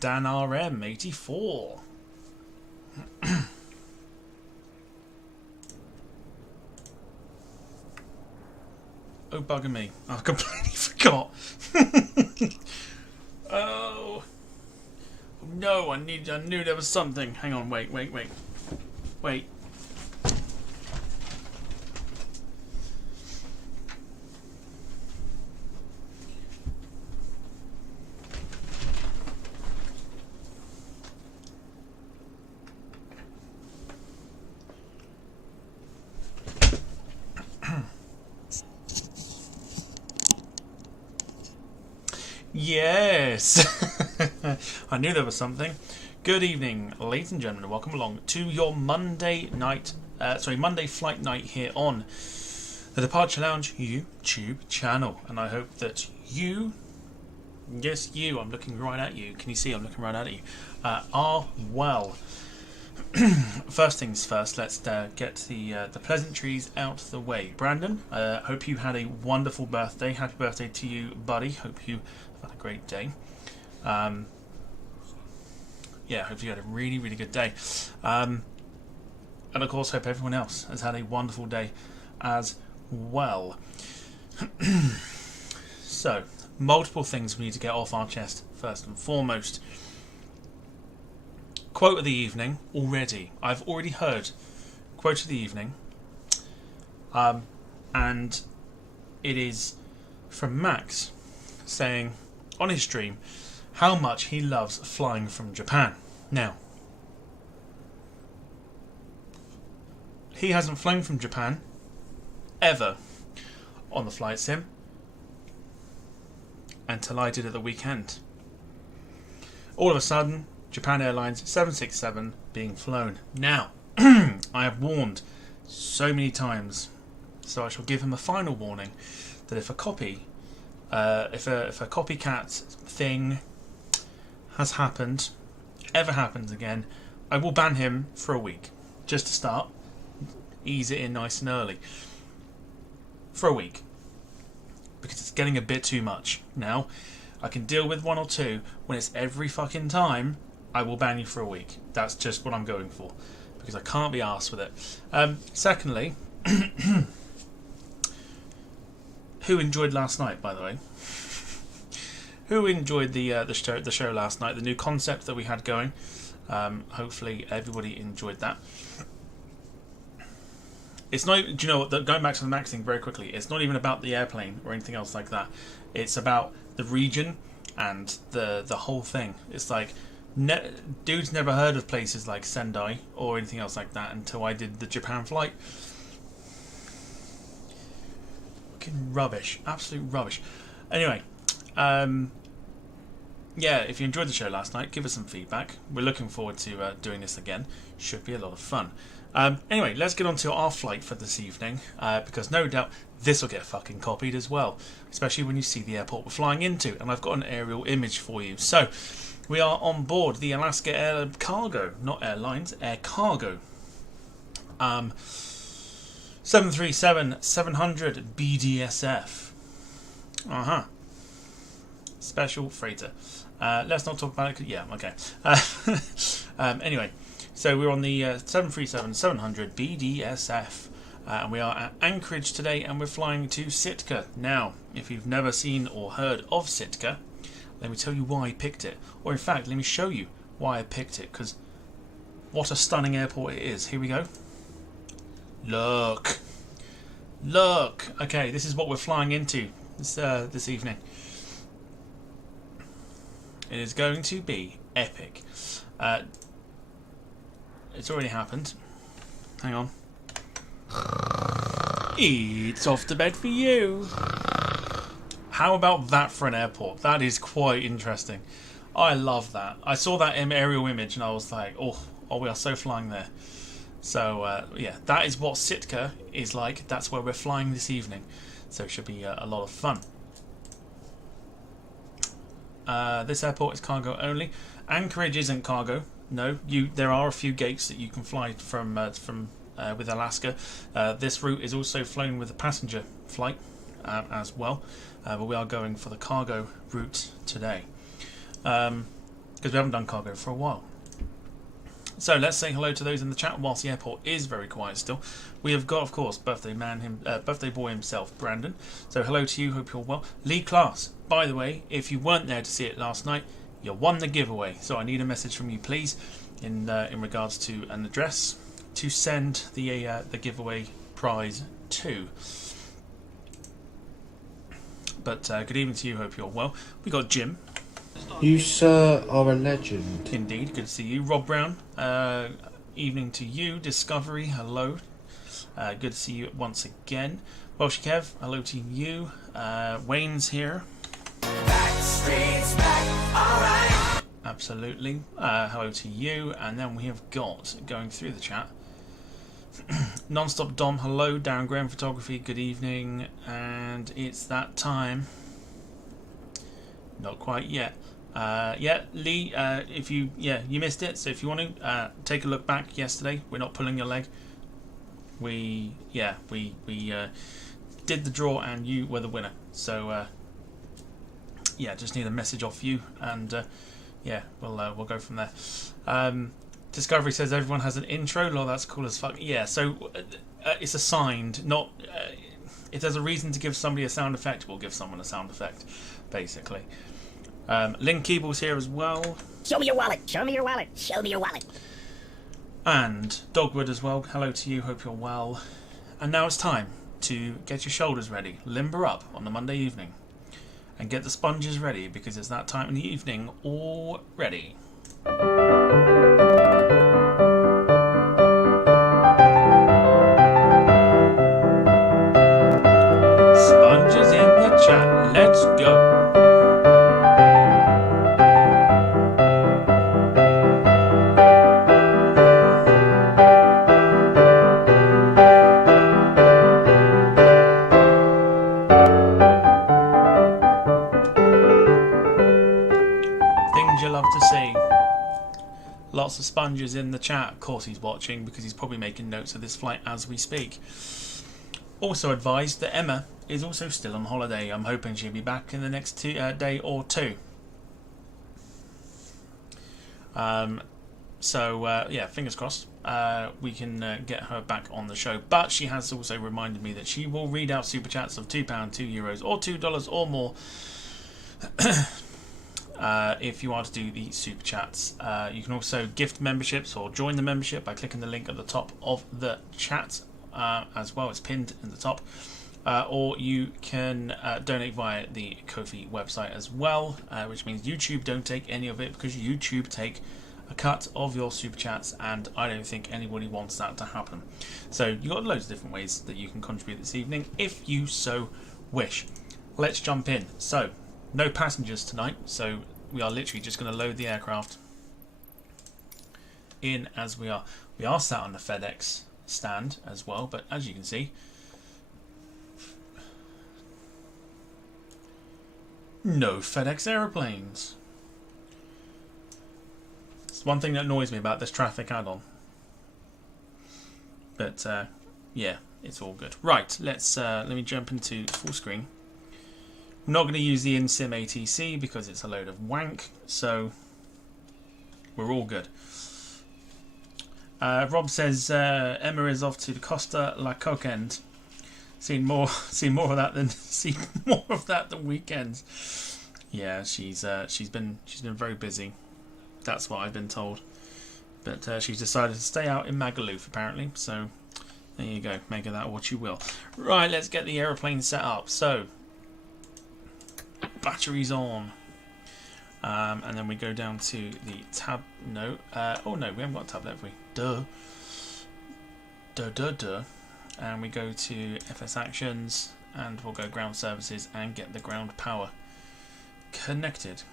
Dan RM84. Oh, bugger me. I completely forgot. Oh. No, I knew there was something. Hang on, wait. Yes! I knew there was something. Good evening, ladies and gentlemen, and welcome along to your Monday flight night here on the Departure Lounge YouTube channel. And I hope that you, yes you, I'm looking right at you, can you see I'm looking right at you, are well. First things first, let's get the pleasantries out the way. Brandon, hope you had a wonderful birthday. Happy birthday to you, buddy. Hope you had a great day. Yeah, hope you had a really, really good day. And of course, hope everyone else has had a wonderful day as well. So, multiple things we need to get off our chest first and foremost. Quote of the evening already. I've already heard quote of the evening. And it is from Max saying on his stream how much he loves flying from Japan. Now, he hasn't flown from Japan ever on the flight sim until I did at the weekend. All of a sudden, Japan Airlines 767 being flown. Now, I have warned so many times, so I shall give him a final warning that if a copycat thing has happened, ever happens again, I will ban him for a week. Just to start, ease it in nice and early. For a week. Because it's getting a bit too much. Now, I can deal with one or two. When it's every fucking time, I will ban you for a week. That's just what I'm going for. Because I can't be arsed with it. Secondly, who enjoyed last night, by the way? Who enjoyed the show last night? The new concept that we had going. Hopefully everybody enjoyed that. It's not. Do you know what? Going back to the Max thing very quickly. It's not even about the airplane or anything else like that. It's about the region and the whole thing. It's like dude's never heard of places like Sendai or anything else like that until I did the Japan flight. Fucking rubbish. Absolute rubbish. Anyway. Yeah, if you enjoyed the show last night, give us some feedback. We're looking forward to doing this again. Should be a lot of fun. Anyway, let's get on to our flight for this evening, because no doubt this will get fucking copied as well, especially when you see the airport we're flying into, and I've got an aerial image for you. So, we are on board the Alaska Air Cargo, not airlines, Air Cargo. 737-700 BDSF. Special freighter. Let's not talk about it. Yeah, okay. Anyway, so we're on the 737-700 BDSF, and we are at Anchorage today, and we're flying to Sitka. Now, if you've never seen or heard of Sitka, let me tell you why I picked it. Or in fact, let me show you why I picked it, because what a stunning airport it is. Here we go. Look. Okay, this is what we're flying into this evening. It is going to be epic. It's already happened. Hang on. It's off to bed for you. How about that for an airport? That is quite interesting. I love that. I saw that aerial image and I was like, oh, we are so flying there. So, yeah, that is what Sitka is like. That's where we're flying this evening. So it should be a lot of fun. This airport is cargo only. Anchorage isn't cargo. No, there are a few gates that you can fly from with Alaska. This route is also flown with a passenger flight as well, but we are going for the cargo route today. because we haven't done cargo for a while. So let's say hello to those in the chat whilst the airport is very quiet still. We have got, of course, birthday boy himself, Brandon. So hello to you, hope you're well. Lee Class, by the way, if you weren't there to see it last night, you won the giveaway. So I need a message from you, please, in regards to an address to send the giveaway prize to. But good evening to you, hope you're well. We got Jim. You, sir, are a legend. Indeed, good to see you. Rob Brown, evening to you. Discovery, hello. Good to see you once again. Welsh Kev, hello to you. Wayne's here. Backstreet's back, alright. Absolutely. Hello to you. And then we have got, going through the chat, Nonstop Dom, hello. Darren Graham Photography, good evening. And it's that time. Not quite yet. Yeah, Lee, if you missed it, so if you want to take a look back yesterday, we're not pulling your leg. We did the draw and you were the winner. So yeah, just need a message off you, and yeah, we'll go from there. Discovery says everyone has an intro. Lol, that's cool as fuck. Yeah, so it's assigned, not if there's a reason to give somebody a sound effect, we'll give someone a sound effect, basically. Lynn Keeble's here as well. Show me your wallet. Show me your wallet. Show me your wallet. And Dogwood as well. Hello to you. Hope you're well. And now it's time to get your shoulders ready. Limber up on the Monday evening. And get the sponges ready, because it's that time in the evening already. Sponges in the chat. Let's go. Lots of sponges in the chat. Of course he's watching, because he's probably making notes of this flight as we speak. Also advised that Emma is also still on holiday. I'm hoping she'll be back in the next day or two. So yeah, fingers crossed we can get her back on the show. But she has also reminded me that she will read out super chats of £2, €2 or $2 or more if you are to do the super chats. You can also gift memberships or join the membership by clicking the link at the top of the chat as well. It's pinned in the top. Or you can donate via the Ko-fi website as well, which means YouTube don't take any of it, because YouTube take a cut of your super chats, and I don't think anybody wants that to happen. So you've got loads of different ways that you can contribute this evening if you so wish. Let's jump in. So no passengers tonight, so we are literally just going to load the aircraft in as we are. We are sat on the FedEx stand as well, but as you can see, no FedEx aeroplanes. It's one thing that annoys me about this traffic add-on. But yeah, it's all good. Right, let me jump into full screen. I'm not going to use the in-sim ATC because it's a load of wank, so we're all good. Rob says Emma is off to the Costa La Coquend. Seen more of that than weekends. Yeah, she's been very busy. That's what I've been told. But she's decided to stay out in Magaluf apparently. So there you go. Make of that what you will. Right, let's get the aeroplane set up. So batteries on, and then we go down to the tab. No, oh no, we haven't got a tablet, have we? Duh. And we go to FS Actions, and we'll go ground services and get the ground power connected.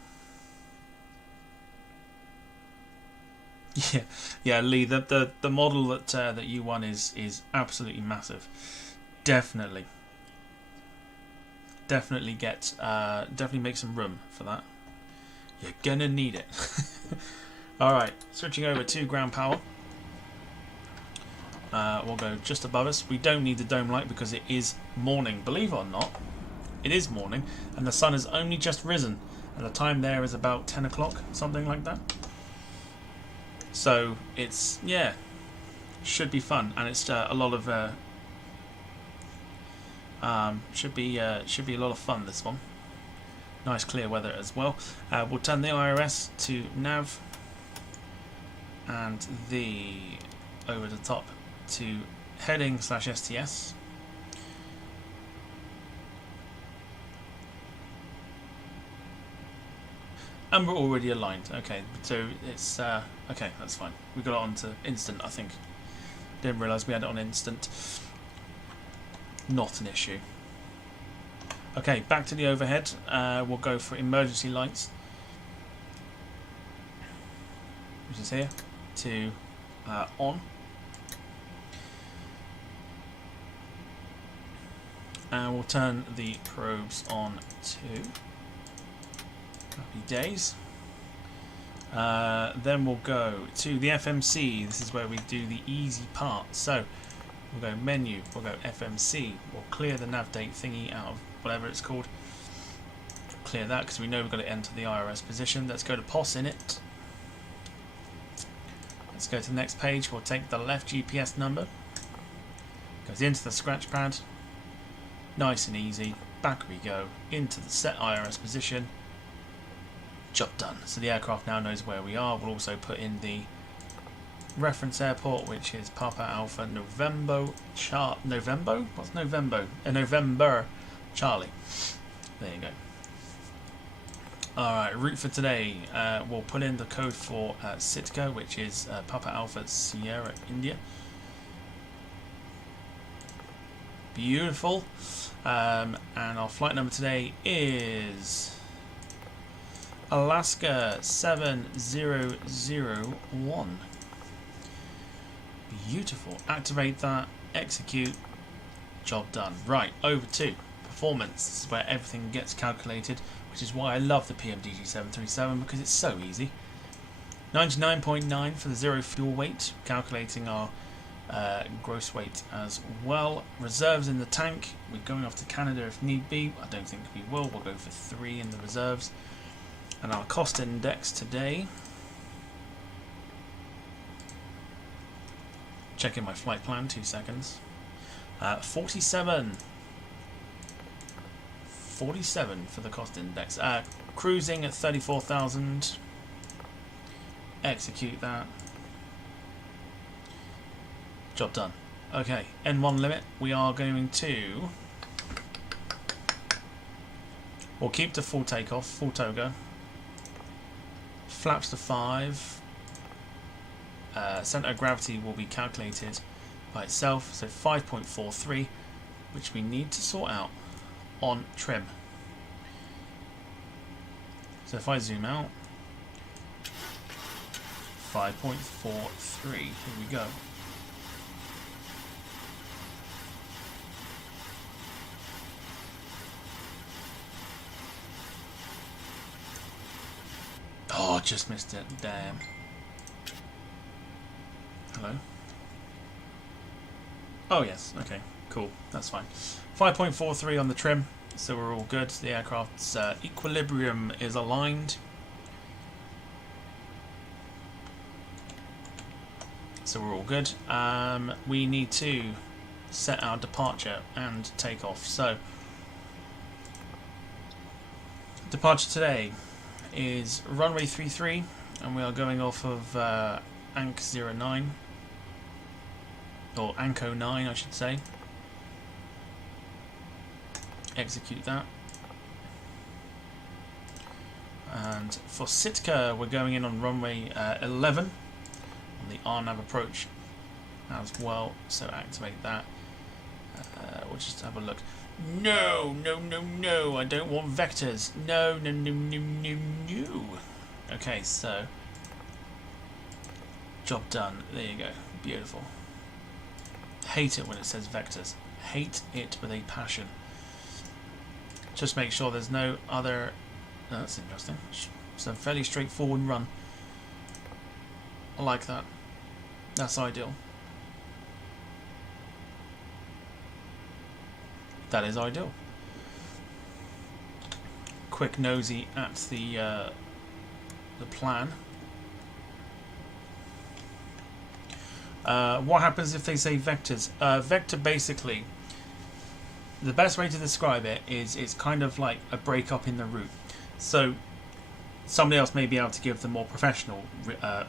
Yeah, Lee. The model that you won is absolutely massive. Definitely make some room for that. You're gonna need it. All right, switching over to ground power. We'll go just above us. We don't need the dome light because it is morning. Believe it or not, it is morning, and the sun has only just risen and the time there is about 10 o'clock, something like that. So it's, yeah, should be fun, and it's a lot of should be a lot of fun, this one. Nice clear weather as well. We'll turn the IRS to nav and the over the top to heading / STS. And we're already aligned. Okay, so it's okay, that's fine. We got it on to instant, I think. Didn't realise we had it on instant. Not an issue. Okay, back to the overhead. We'll go for emergency lights, which is here, to on. And we'll turn the probes on to happy days. Then we'll go to the FMC. This is where we do the easy part. So we'll go menu, we'll go FMC, we'll clear the nav date thingy out of whatever it's called. Clear that because we know we've got to enter the IRS position. Let's go to POS in it. Let's go to the next page. We'll take the left GPS number. Goes into the scratch pad. Nice and easy. Back we go into the set IRS position. Job done. So the aircraft now knows where we are. We'll also put in the reference airport, which is Papa Alpha November. What's November? November Charlie. There you go. Alright, route for today. We'll put in the code for Sitka, which is Papa Alpha Sierra India. Beautiful. And our flight number today is Alaska 7001. Beautiful. Activate that. Execute. Job done. Right, over to performance. This is where everything gets calculated, which is why I love the PMDG 737, because it's so easy. 99.9 for the zero fuel weight, calculating our gross weight as well. Reserves in the tank. We're going off to Canada if need be. I don't think we will. We'll go for 3 in the reserves. And our cost index today. Checking my flight plan, 2 seconds. 47 for the cost index. Cruising at 34,000. Execute that. Job done. Okay, N1 limit. We are going to. We'll keep to full takeoff, full toga. Flaps to 5. Centre of gravity will be calculated by itself, so 5.43, which we need to sort out on trim. So if I zoom out, 5.43, here we go. Oh, just missed it, damn. Hello? Oh yes, okay, cool, that's fine. 5.43 on the trim, so we're all good. The aircraft's equilibrium is aligned. So we're all good. We need to set our departure and takeoff. So, departure today is runway 33, and we are going off of ANC 09. Or ANCO 9, I should say. Execute that. And for Sitka, we're going in on runway 11 on the RNAV approach as well. So activate that. We'll just have a look. No, no, no, no! I don't want vectors. No, no, no, no, no, no. Okay, so job done. There you go. Beautiful. Hate it when it says vectors. Hate it with a passion. Just make sure there's no other. Oh, that's interesting. It's a fairly straightforward run. I like that. That's ideal. That is ideal. quick nosy at the plan. What happens if they say vectors? Vector basically, the best way to describe it is it's kind of like a breakup in the route. So somebody else may be able to give the more professional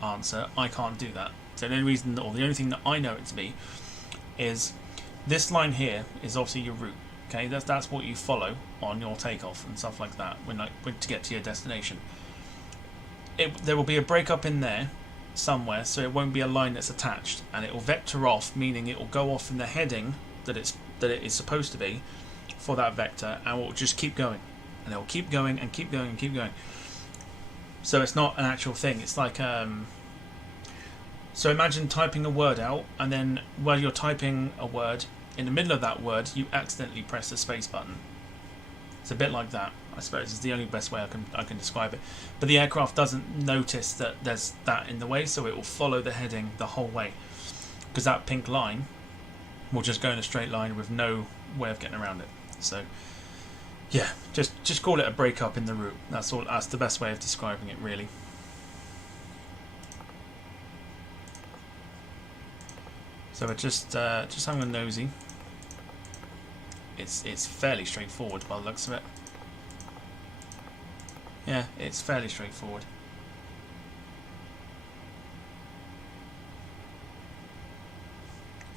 answer. I can't do that. So the only reason, or the only thing that I know it to be, is this line here is obviously your route. Okay, that's what you follow on your takeoff and stuff like that when to get to your destination. There will be a breakup in there somewhere, so it won't be a line that's attached, and it will vector off, meaning it will go off in the heading that it is supposed to be for that vector, and it will just keep going, and it will keep going and keep going and keep going. So it's not an actual thing. It's like so imagine typing a word out, and then while you're typing a word, in the middle of that word you accidentally press the space button. It's a bit like that, I suppose, is the only best way I can describe it. But the aircraft doesn't notice that there's that in the way, so it will follow the heading the whole way, because that pink line will just go in a straight line with no way of getting around it. So yeah, just call it a breakup in the route. That's all. That's the best way of describing it, really. So we're just having a nosy. It's fairly straightforward by the looks of it. Yeah, it's fairly straightforward.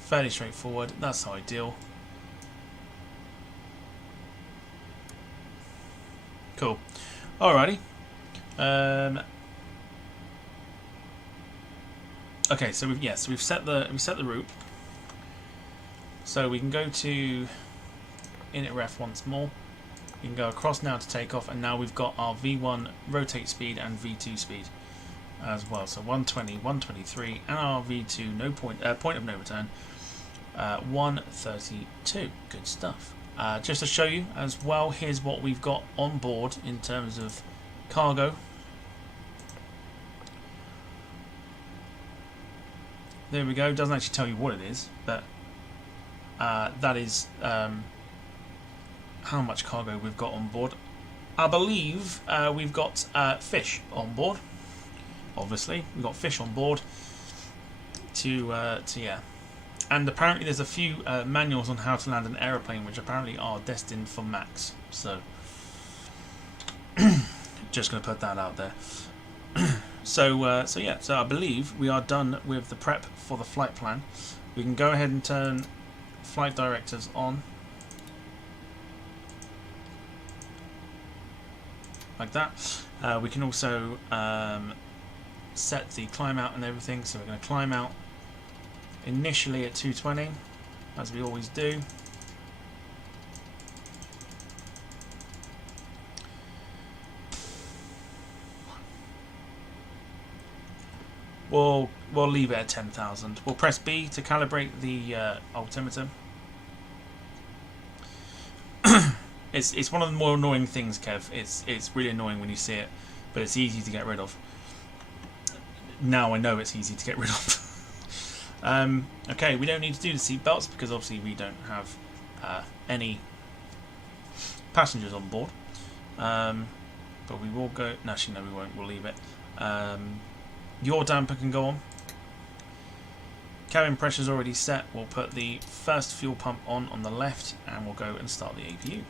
Fairly straightforward. That's ideal. Cool. Alrighty. Okay, so we've set the route. So we can go to init ref once more. You can go across now to take off, and now we've got our V1 rotate speed and V2 speed as well. So 120, 123, and our V2 point of no return 132. Good stuff. Just to show you as well, here's what we've got on board in terms of cargo. There we go. Doesn't actually tell you what it is, but that is how much cargo we've got on board. I believe we've got fish on board. Obviously, we've got fish on board. To yeah, and apparently there's a few manuals on how to land an aeroplane, which apparently are destined for Max. So, just going to put that out there. So yeah, so I believe we are done with the prep for the flight plan. We can go ahead and turn flight directives on, like that. We can also set the climb out and everything. So we're going to climb out initially at 220, as we always do. We'll leave it at 10,000. We'll press B to calibrate the altimeter. It's one of the more annoying things, Kev. It's really annoying when you see it, but it's easy to get rid of. Now I know it's easy to get rid of. Okay, we don't need to do the seat belts because obviously we don't have any passengers on board. But we will go. No, actually, no, we won't. We'll leave it. Your damper can go on. Cabin pressure's already set. We'll put the first fuel pump on the left, and we'll go and start the APU.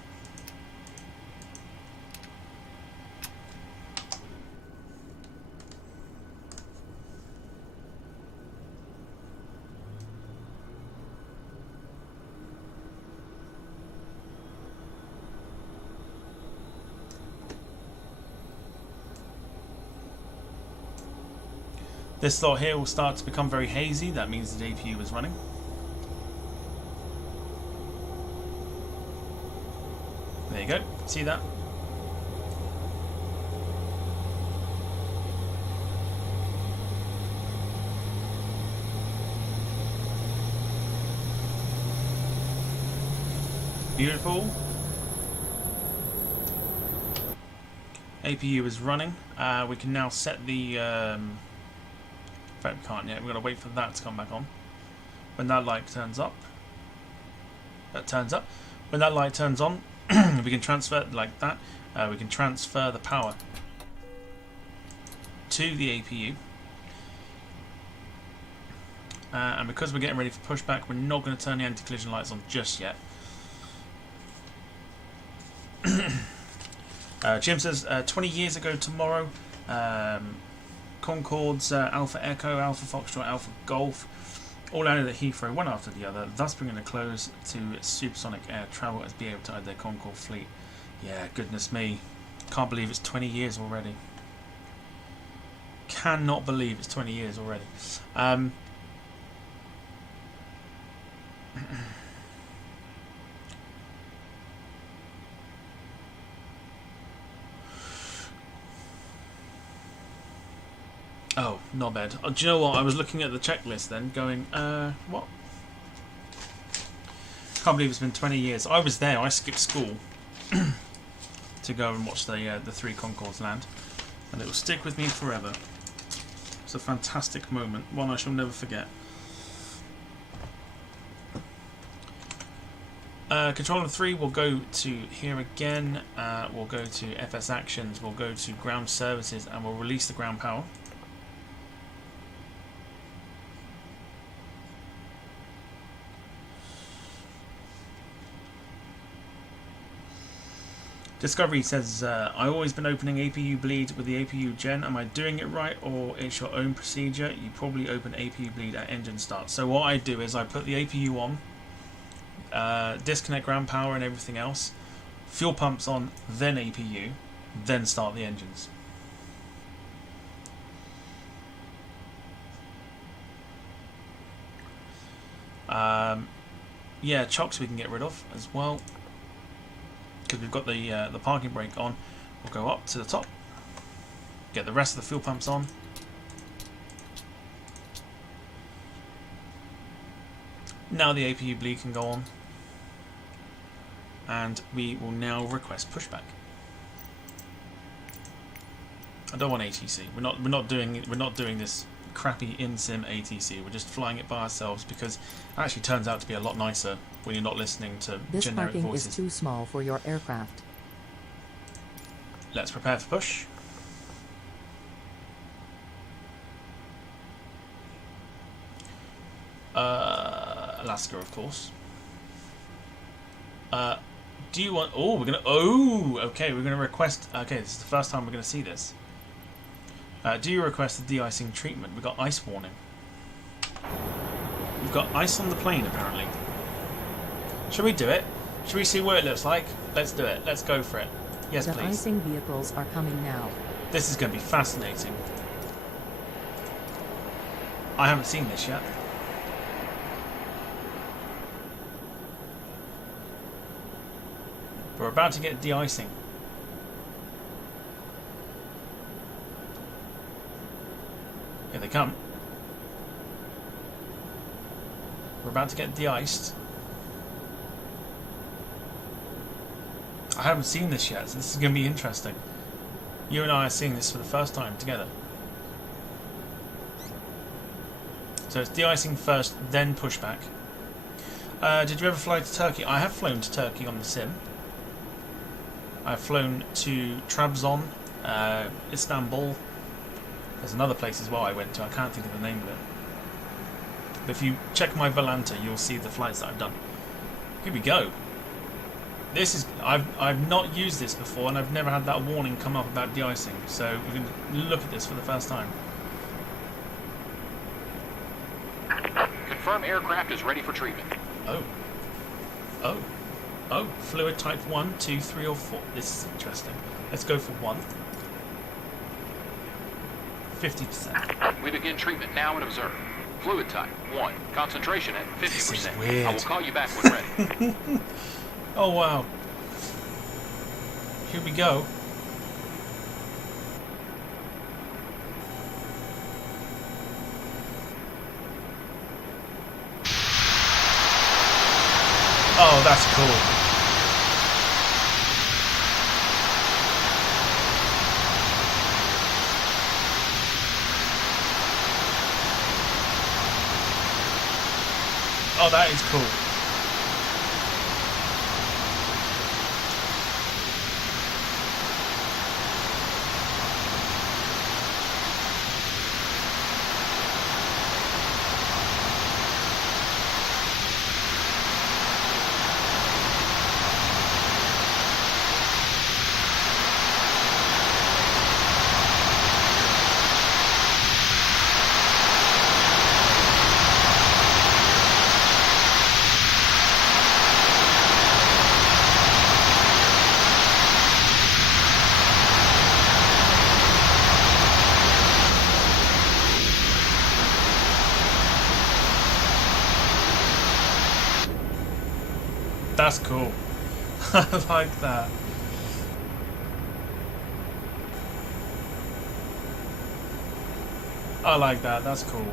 This slot here will start to become very hazy. That means the APU is running. There you go. See that? Beautiful. APU is running. We can now set the... in fact, we can't yet. We've got to wait for that to come back on. When that light turns up, when that light turns on, we can transfer like that. We can transfer the power to the APU. And because we're getting ready for pushback, we're not going to turn the anti-collision lights on just yet. Jim says 20 years ago tomorrow, Concorde's Alpha Echo, Alpha Foxtrot, Alpha Golf all landed at Heathrow one after the other, thus bringing a close to supersonic air travel as BA retired their Concorde fleet. Yeah, goodness me. Can't believe it's 20 years already. Cannot believe it's 20 years already. Oh, not bad. Oh, do you know what? I was looking at the checklist then, going, what? Can't believe it's been 20 years. I was there. I skipped school to go and watch the 3 Concordes land, and it will stick with me forever. It's a fantastic moment, one I shall never forget. Controller 3 will go to here again. We'll go to FS Actions. We'll go to Ground Services, and we'll release the ground power. Discovery says, I've always been opening APU bleed with the APU gen. Am I doing it right, or it's your own procedure? You probably open APU bleed at engine start. So what I do is I put the APU on, disconnect ground power and everything else, fuel pumps on, then APU, then start the engines. Yeah, chocks we can get rid of as well, because we've got the parking brake on. We'll go up to the top, get the rest of the fuel pumps on. Now the APU bleed can go on, and we will now request pushback. I don't want ATC. We're not doing this crappy in-sim ATC. We're just flying it by ourselves because it actually turns out to be a lot nicer when you're not listening to this generic parking voices. is too small for your aircraft. Let's prepare for push. Alaska, of course. Do you want? Oh, we're gonna. Oh, okay. We're gonna request. Okay, this is the first time we're gonna see this. Do you request the de-icing treatment? We've got ice warning. We've got ice on the plane, apparently. Should we do it? Should we see what it looks like? Let's do it. Let's go for it. Yes, the please. icing vehicles are coming now. This is going to be fascinating. I haven't seen this yet. We're about to get de-icing. Here they come. We're about to get de-iced. I haven't seen this yet, so this is going to be interesting. You and I are seeing this for the first time together. So it's de-icing first, then pushback. Did you ever fly to Turkey? I have flown to Turkey on the sim. I've flown to Trabzon, Istanbul. There's another place as well I went to. I can't think of the name of it. But if you check my Volanta, you'll see the flights that I've done. Here we go. This is I've not used this before, and I've never had that warning come up about de-icing. So we're going to look at this for the first time. Confirm aircraft is ready for treatment. Oh, fluid type 1, 2, 3 or 4. This is interesting. Let's go for 1. 50%. We begin treatment now and observe. Fluid type 1. Concentration at 50%. This is weird. I will call you back when ready. Oh wow. Here we go. Oh, that's cool. Oh, that is cool. That's cool. I like that. I like that. That's cool.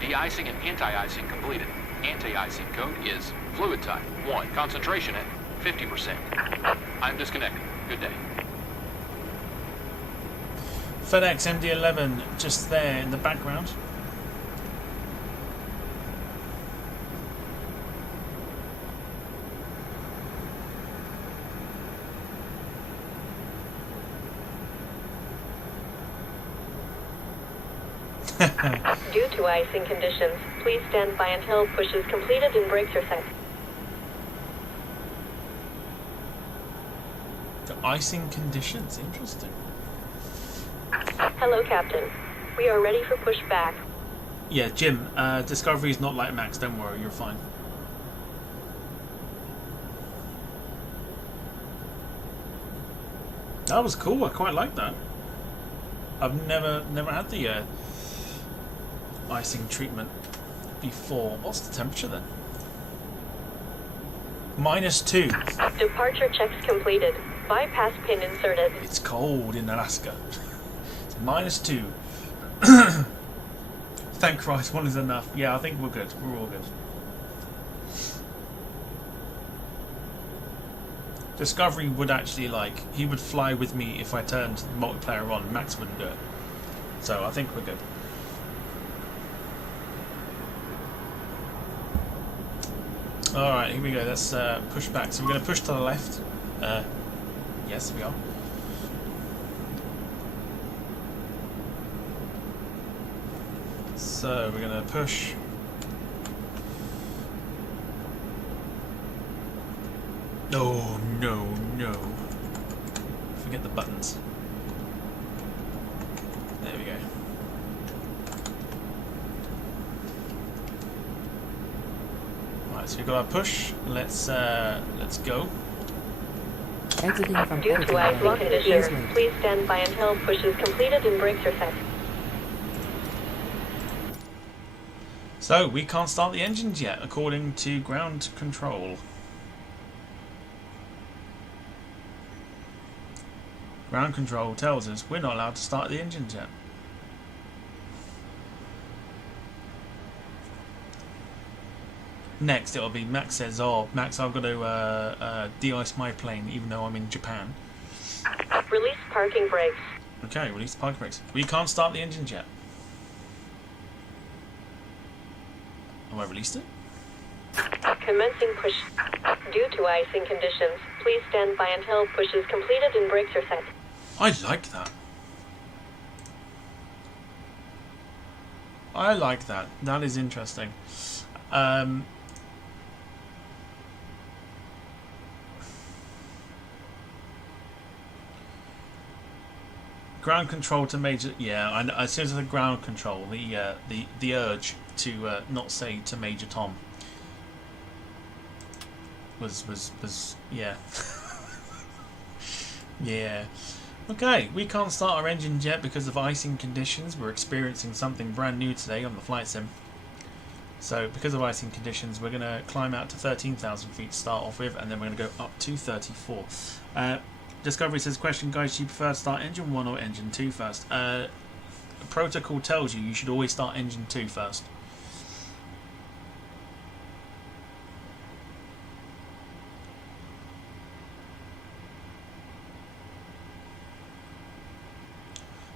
De-icing and anti-icing completed. Anti-icing code is fluid type 1. Concentration at 50%. I'm disconnected. Good day. FedEx MD-11 just there in the background. Due to icing conditions, please stand by until push is completed and brakes are set. The icing conditions, interesting. Hello, Captain. We are ready for pushback. Yeah, Jim, Discovery's not like Max, don't worry, you're fine. That was cool, I quite like that. I've never had the icing treatment before. What's the temperature then? -2. Departure checks completed. Bypass pin inserted. It's cold in Alaska. It's -2. Thank Christ, one is enough. Yeah, I think we're good. We're all good. Discovery would actually, like, he would fly with me if I turned multiplayer on. Max wouldn't do it. So I think we're good. Alright, here we go. Let's push back. So we're going to push to the left. Yes, we are. So we're going to push. Oh, no, no. Forget the buttons. There we go. Right, so we've got our push. Let's go. Exiting from Due to editing icing mode. Please conditions, wait. please stand by until push is completed and brakes are set. So we can't start the engines yet, according to ground control. Ground control tells us we're not allowed to start the engines yet. Next it'll be Max says, oh Max, I've got to de-ice my plane even though I'm in Japan. Release parking brakes. Okay, release the parking brakes. We can't start the engines yet. Have I released it? Commencing push. Due to icing conditions, please stand by until push is completed and brakes are set. I like that. I like that. That is interesting. Ground control to Major. Yeah, as soon as the ground control, the urge to not say to Major Tom was yeah. Yeah. Okay, we can't start our engines yet because of icing conditions. We're experiencing something brand new today on the flight sim. So because of icing conditions, we're going to climb out to 13,000 feet to start off with, and then we're going to go up to 34. Discovery says, question guys, do you prefer to start engine 1 or engine 2 first? Protocol tells you should always start engine 2 first.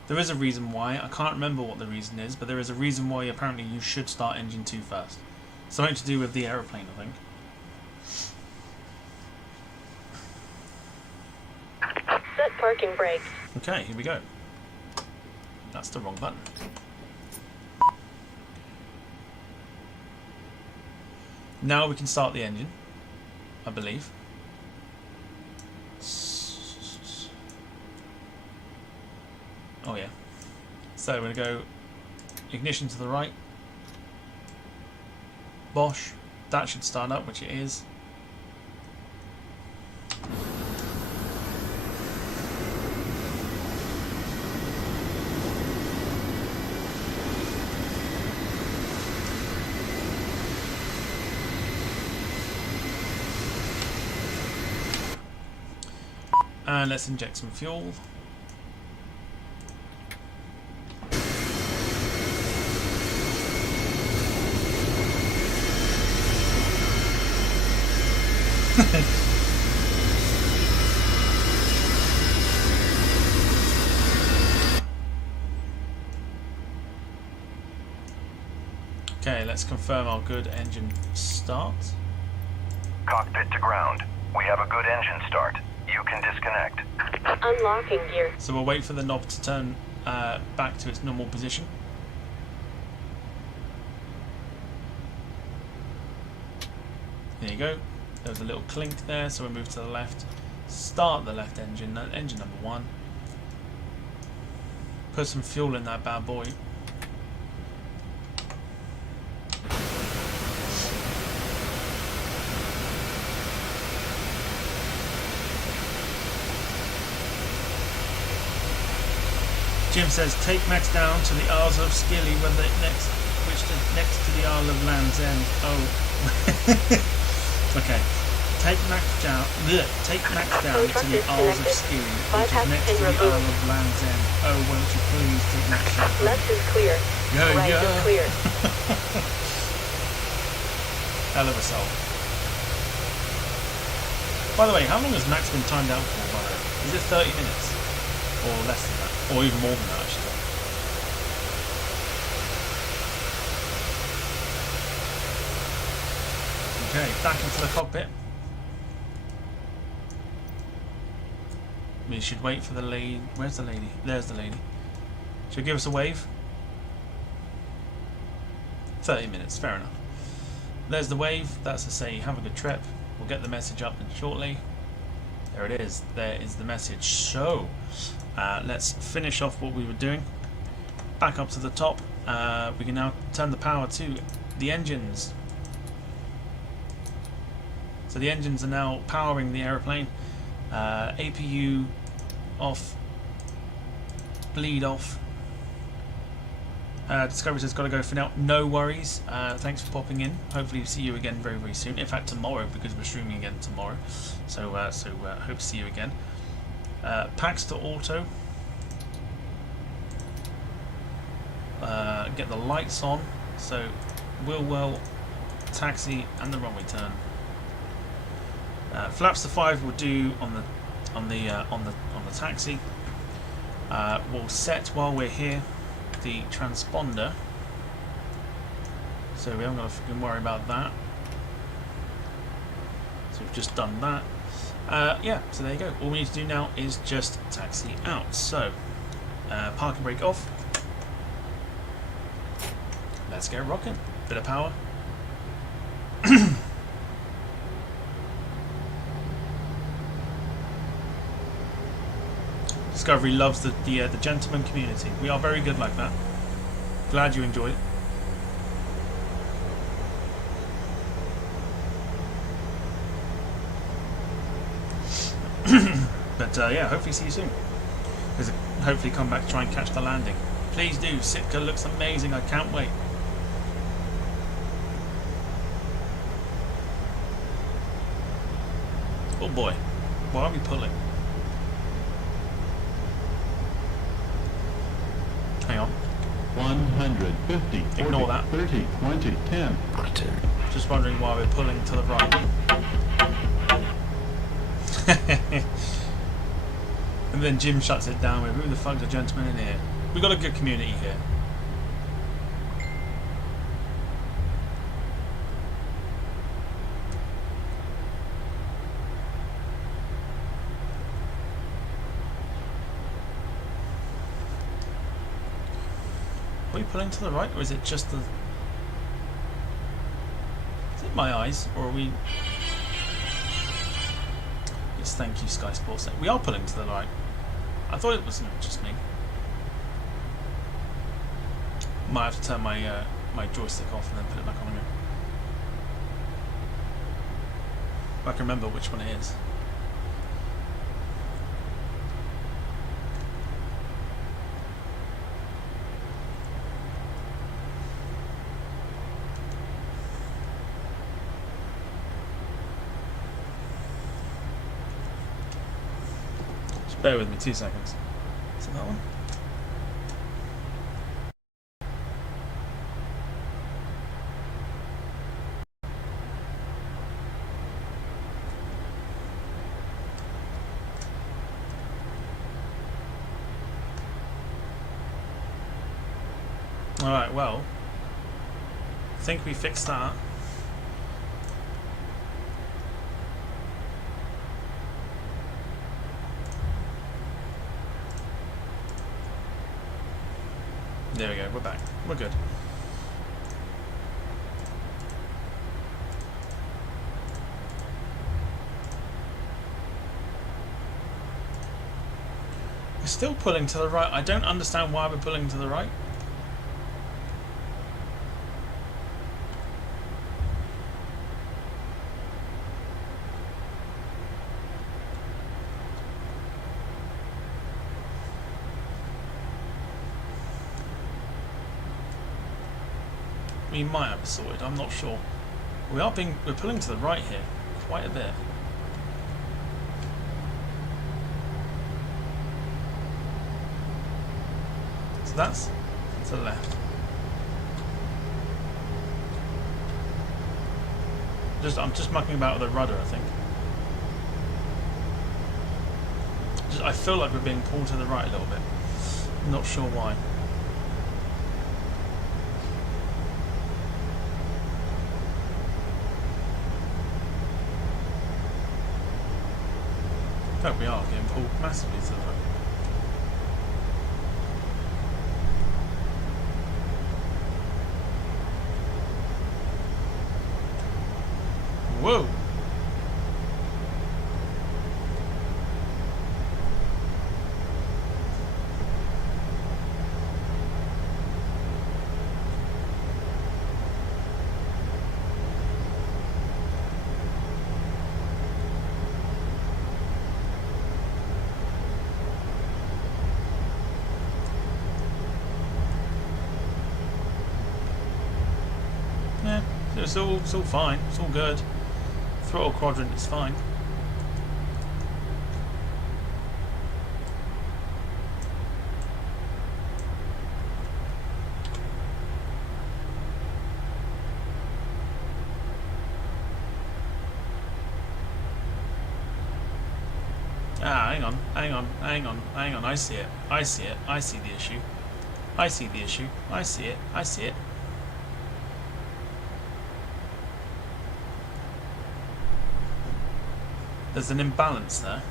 There is a reason why. I can't remember what the reason is, but there is a reason why apparently you should start engine 2 first. Something to do with the aeroplane, I think. Set parking brakes. Okay, here we go. That's the wrong button. Now we can start the engine, I believe. Oh yeah. So we're going to go ignition to the right. Bosh. That should start up, which it is. And let's inject some fuel. Okay, let's confirm our good engine start. Cockpit to ground. We have a good engine start. You can disconnect. Unlocking gear. So we'll wait for the knob to turn back to its normal position. There you go. There was a little clink there, so we'll move to the left. Start the left engine, engine number 1. Put some fuel in that bad boy. Jim says, take Max down to the Isles of Scilly when the next to the Isle of Land's End. Oh. Okay. Take Max down to the Isles of Scilly, which is next to the Isle of Land's End. Oh, won't you please take Max down? Left is clear. Yeah, Right yeah. is clear. Hell of a soul. By the way, how long has Max been timed out for, by the way? Is it 30 minutes? Or less than that? Or even more than that, actually. Okay, back into the cockpit. We should wait for the lady. Where's the lady? There's the lady. She'll give us a wave. 30 minutes, fair enough. There's the wave. That's to say, have a good trip. We'll get the message up shortly. There it is. There is the message. So, let's finish off what we were doing. Back up to the top. We can now turn the power to the engines. So the engines are now powering the aeroplane. APU off. Bleed off. Discovery says got to go for now. No worries. Thanks for popping in. Hopefully see you again very, very soon. In fact, tomorrow, because we're streaming again tomorrow. So hope to see you again. Packs to auto. Get the lights on. So Wilwell, taxi, and the runway turn. Flaps to 5 will do on the taxi. We'll set while we're here the transponder, so we haven't got to fucking worry about that. So we've just done that. Yeah, so there you go. All we need to do now is just taxi out. So parking brake off. Let's get rocking. Bit of power. Discovery loves the gentleman community. We are very good like that. Glad you enjoyed it. But yeah, hopefully see you soon. Hopefully come back to try and catch the landing. Please do. Sitka looks amazing. I can't wait. Oh boy, why are we pulling? Hang on. 150, 40, Ignore that. 30, 20, 10. Just wondering why we're pulling to the right. And then Jim shuts it down with, who the fuck's a gentleman in here? We got a good community here. Are we pulling to the right, or is it just the... Is it my eyes, or are we... Yes, thank you, Sky Sports. We are pulling to the right. I thought it was just me. Might have to turn my my joystick off and then put it back on again. I can remember which one it is. Bear with me 2 seconds. Is it that one? Alright, well, I think we fixed that. There we go, we're back. We're good. We're still pulling to the right. I don't understand why we're pulling to the right. We might have it sorted, I'm not sure. We're pulling to the right here, quite a bit. So that's to the left. I'm just mucking about with the rudder, I think. I feel like we're being pulled to the right a little bit. Not sure why. I feel like we are getting pulled massively to the right. Whoa! Yeah, it's all fine. It's all good. Throttle quadrant is fine. Hang on, I see it. I see the issue. I see it. There's an imbalance there.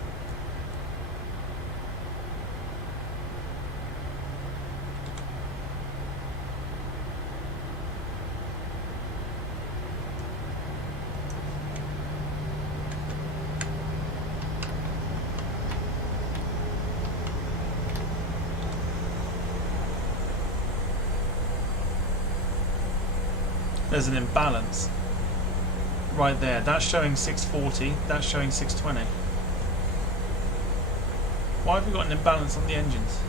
There's an imbalance right there. That's showing 640, that's showing 620. Why have we got an imbalance on the engines?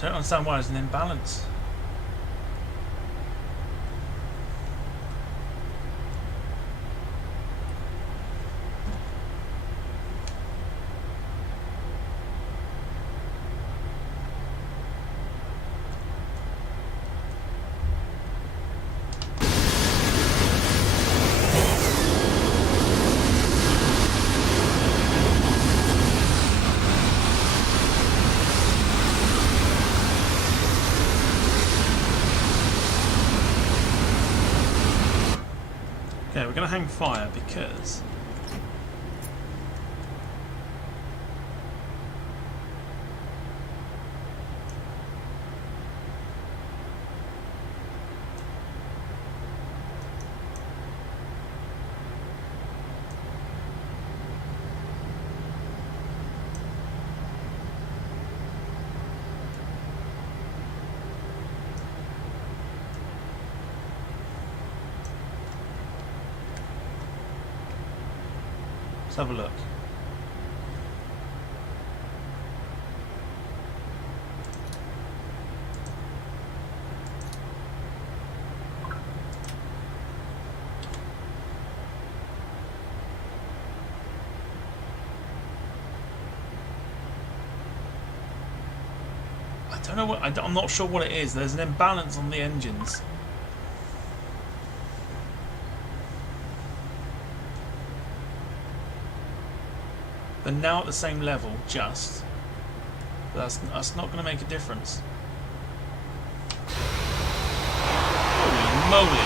Don't understand why there's an imbalance. Okay, we're going to hang fire because let's have a look. I don't know what I'm not sure what it is. There's an imbalance on the engines. They're now at the same level, just. But that's not going to make a difference. Holy moly!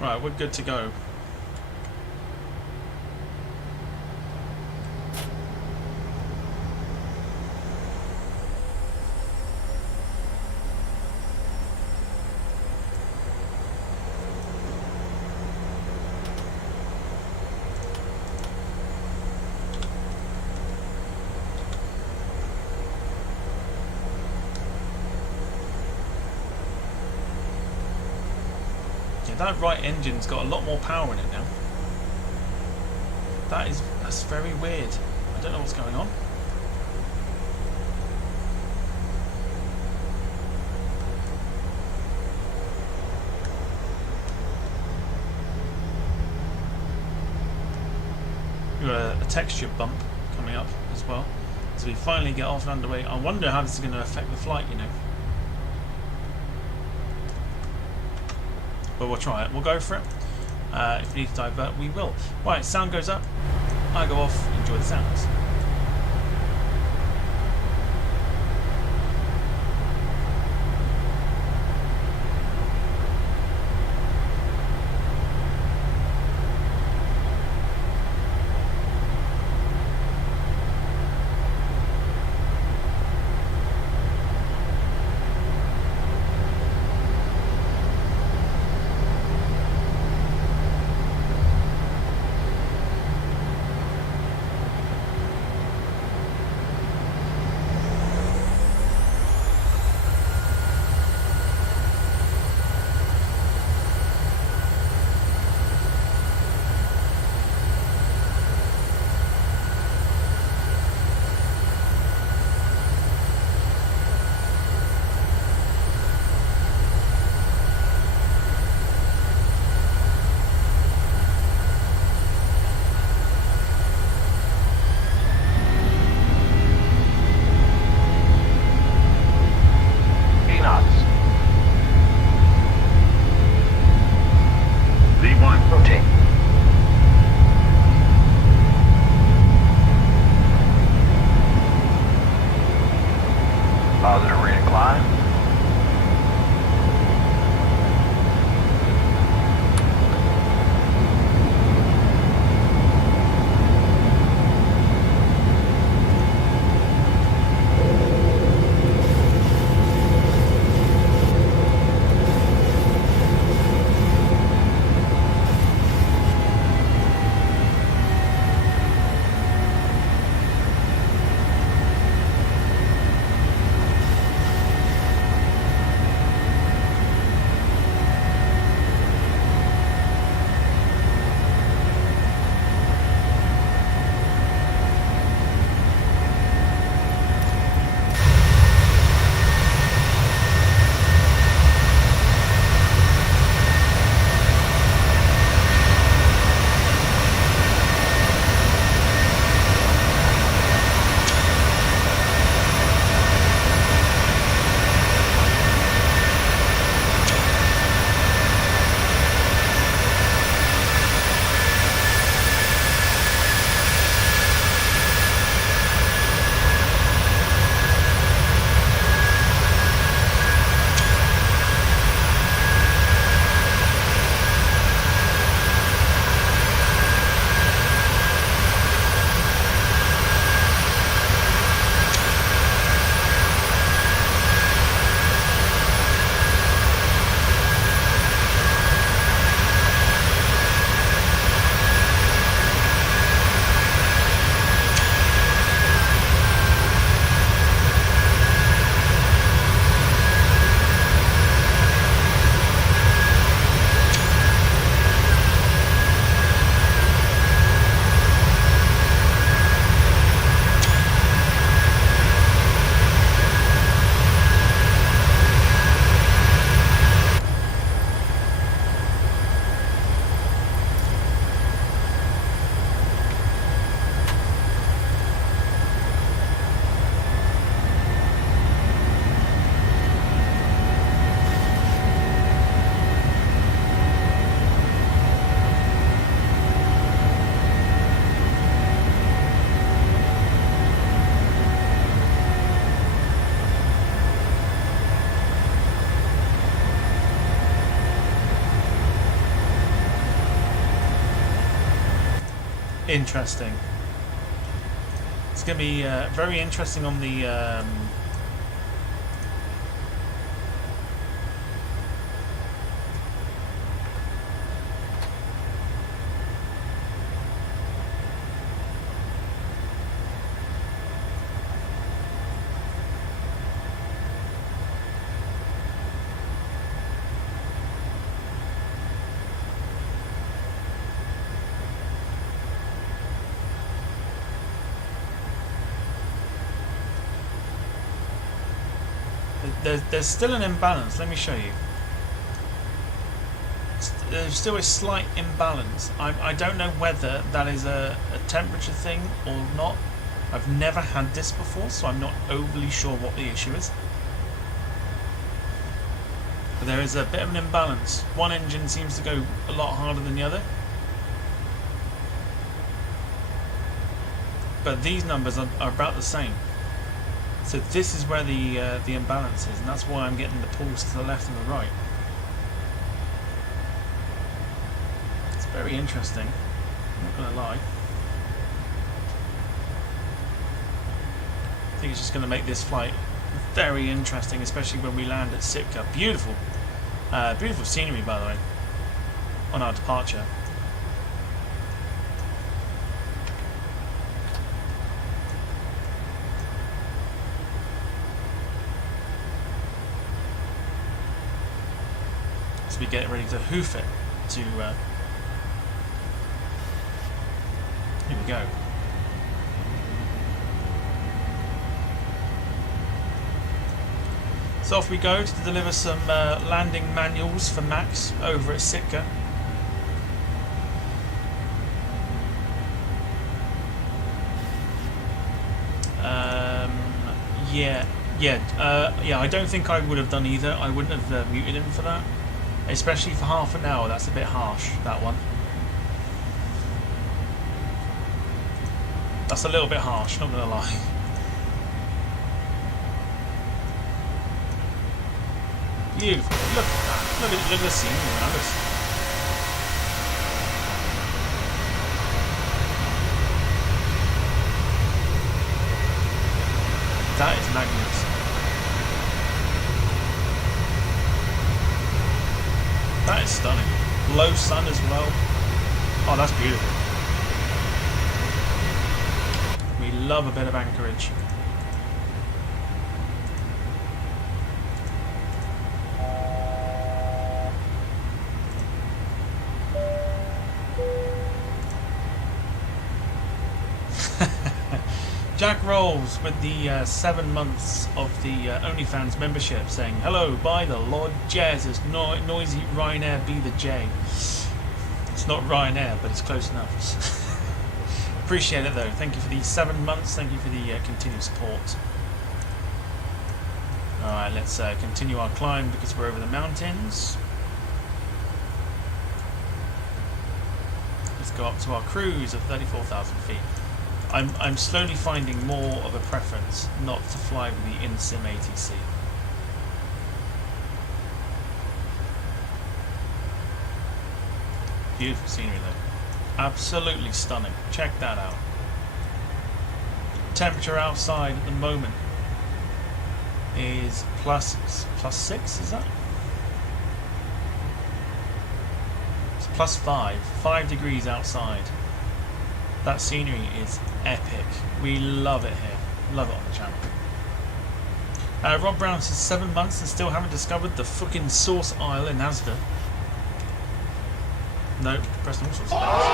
Right, we're good to go. That right engine's got a lot more power in it now. That's very weird. I don't know what's going on. We've got a texture bump coming up as well as we finally get off and underway. I wonder how this is going to affect the flight, you know. But we'll try it. We'll go for it. If we need to divert, we will. Right, sound goes up. I go off. Enjoy the sounds. interesting. It's going to be very interesting on the... There's still an imbalance. Let me show you. There's still a slight imbalance. I don't know whether that is a temperature thing or not. I've never had this before, so I'm not overly sure what the issue is. But there is a bit of an imbalance. One engine seems to go a lot harder than the other. But these numbers are about the same. So this is where the imbalance is, and that's why I'm getting the pulls to the left and the right. It's very interesting, I'm not going to lie. I think it's just going to make this flight very interesting, especially when we land at Sitka. Beautiful, beautiful scenery, by the way, on our departure. We get ready to hoof it to here we go. So off we go to deliver some landing manuals for Max over at Sitka. Yeah, I don't think I would have done either. I wouldn't have muted him for that. Especially for half an hour, that's a bit harsh, that one. That's a little bit harsh, not gonna lie. Beautiful. Look at that. Look at the scenery around us. That is magnificent. That is stunning. Low sun as well. Oh, that's beautiful. We love a bit of Anchorage. Jack Rolls with the 7 months of the OnlyFans membership saying, hello, by the Lord Jesus, noisy Ryanair be the J. It's not Ryanair, but it's close enough. Appreciate it though. Thank you for the 7 months. Thank you for the continued support. Alright, let's continue our climb because we're over the mountains. Let's go up to our cruise of 34,000 feet. I'm slowly finding more of a preference not to fly with the in-sim ATC. Beautiful scenery though. Absolutely stunning. Check that out. Temperature outside at the moment is plus 6, is that? It's plus 5 degrees outside. That scenery is epic. We love it here. Love it on the channel. Rob Brown says 7 months and still haven't discovered the fucking Source Isle in Asda. No, press all sorts of buttons.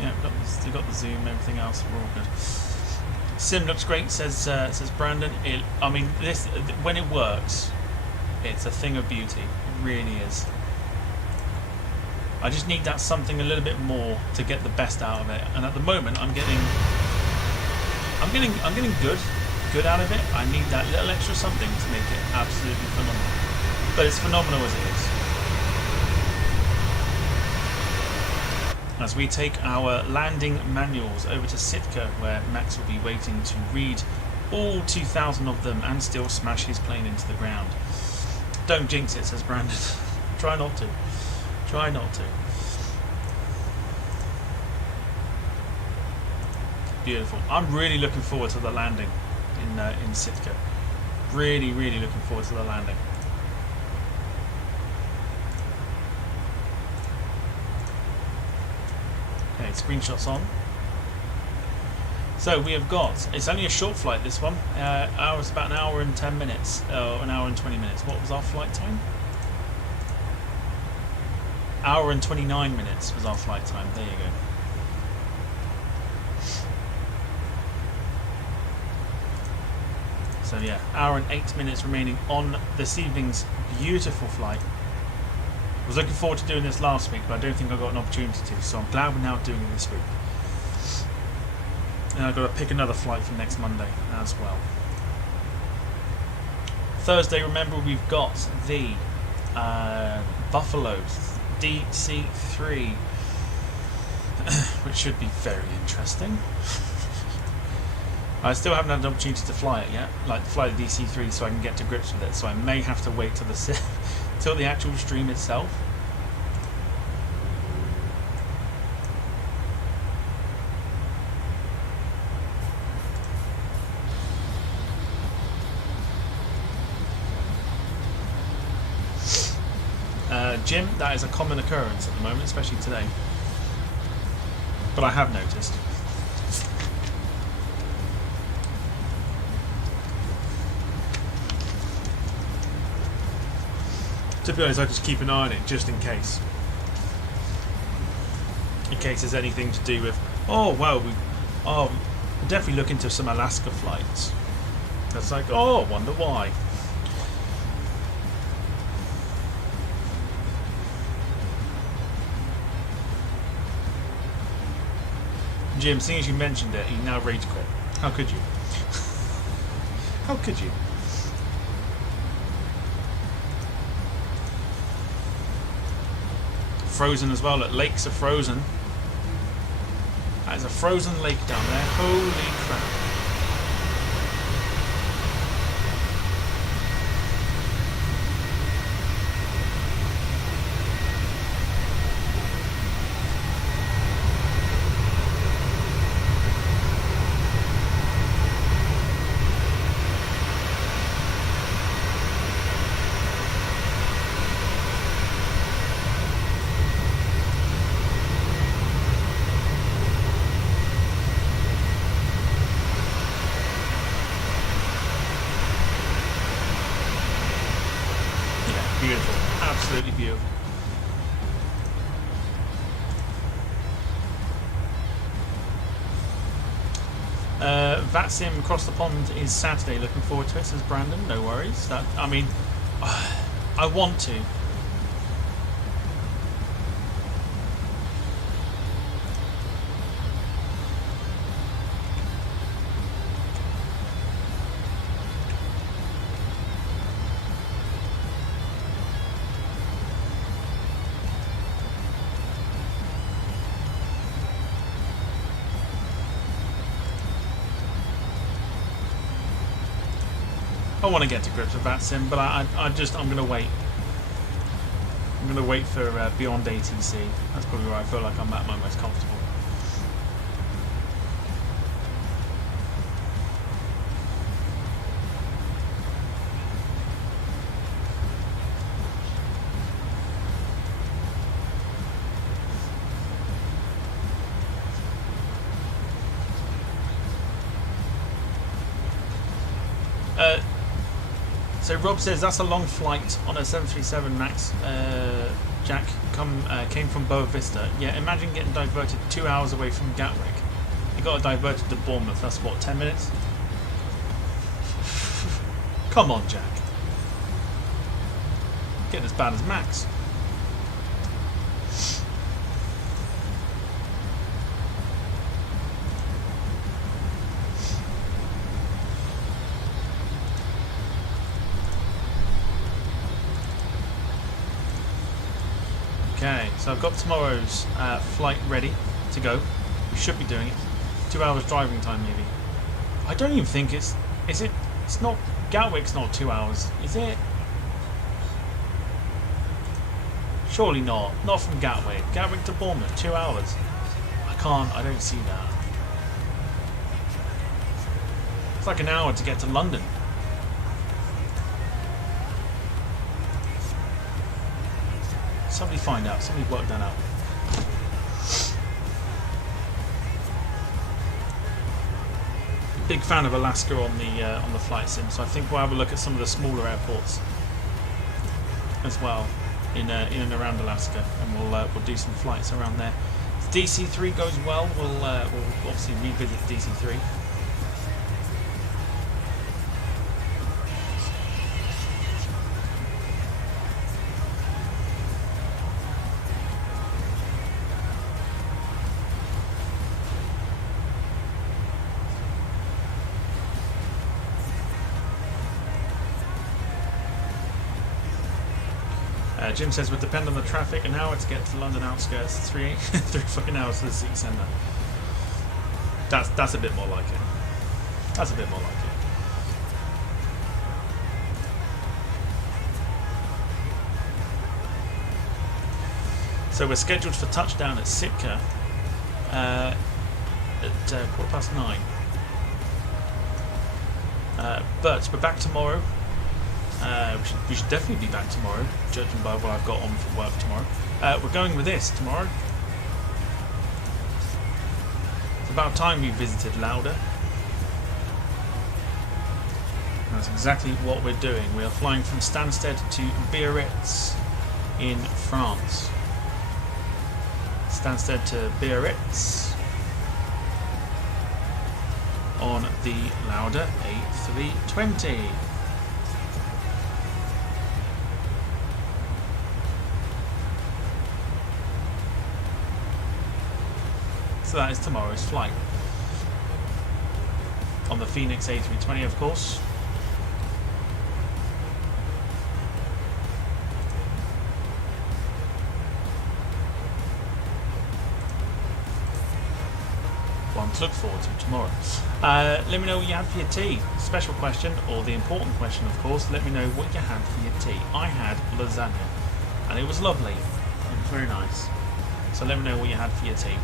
Yeah, we've got the zoom, everything else, we're all good. Sim looks great, says Brandon. I mean, this when it works, it's a thing of beauty. It really is. I just need that something a little bit more to get the best out of it. And at the moment, I'm getting good out of it. I need that little extra something to make it absolutely phenomenal. But it's phenomenal as it is. As we take our landing manuals over to Sitka, where Max will be waiting to read all 2,000 of them and still smash his plane into the ground. Don't jinx it, says Brandon. Try not to. Try not to. Beautiful. I'm really looking forward to the landing in Sitka. Really, really looking forward to the landing. Okay, screenshots on. So we have got, it's only a short flight, this one. It's about an hour and 10 minutes, an hour and 20 minutes. What was our flight time? Hour and 29 minutes was our flight time. There you go. So yeah, hour and 8 minutes remaining on this evening's beautiful flight. I was looking forward to doing this last week, but I don't think I got an opportunity to, so I'm glad we're now doing it this week. And I've got to pick another flight for next Monday as well. Thursday, remember, we've got the Buffalo DC-3, which should be very interesting. I still haven't had an opportunity to fly it yet, like fly the DC-3, so I can get to grips with it. So I may have to wait till till the actual stream itself. Jim, that is a common occurrence at the moment, especially today. But I have noticed. To be honest, I just keep an eye on it just in case. In case there's anything to do with, we'll definitely look into some Alaska flights. That's like, I wonder why. Jim, seeing as you mentioned it, you now rage quit. How could you? How could you? Frozen as well. Look, lakes are frozen. That is a frozen lake down there. Holy crap. Beautiful, absolutely beautiful. VATSIM across the pond is Saturday. Looking forward to it, says Brandon. No worries. I mean, I want to. I want to get to grips with VATSIM, but I'm going to wait. I'm going to wait for Beyond ATC. That's probably where I feel like I'm at my most comfortable. So Rob says that's a long flight on a 737 MAX. Jack came from Boa Vista. Yeah, imagine getting diverted 2 hours away from Gatwick. You got diverted to Bournemouth. That's what, 10 minutes? Come on, Jack. Getting as bad as Max. Okay, so I've got tomorrow's flight ready to go. We should be doing it. 2 hours driving time, maybe. I don't even think it's Is it? It's not. Gatwick's not 2 hours, is it? Surely not. Not from Gatwick. Gatwick to Bournemouth, 2 hours. I don't see that. It's like an hour to get to London. Somebody find out. Somebody work that out. Big fan of Alaska on the flight sim, so I think we'll have a look at some of the smaller airports as well in and around Alaska, and we'll do some flights around there. If DC3 goes well, we'll obviously revisit DC3. Jim says would depend on the traffic. An hour to get to London outskirts. 3 fucking hours to the city centre. That's a bit more like it. That's a bit more like it. So we're scheduled for touchdown at Sitka at 9:15. But we're back tomorrow. We should definitely be back tomorrow, judging by what I've got on for work tomorrow. We're going with this tomorrow. It's about time we visited Lauda. That's exactly what we're doing. We are flying from Stansted to Biarritz in France. Stansted to Biarritz on the Lauda A320. So that is tomorrow's flight. On the Phoenix A320, of course. One to look forward to tomorrow. Let me know what you had for your tea. Special question, or the important question, of course. Let me know what you had for your tea. I had lasagna, and it was lovely. It was very nice. So let me know what you had for your tea.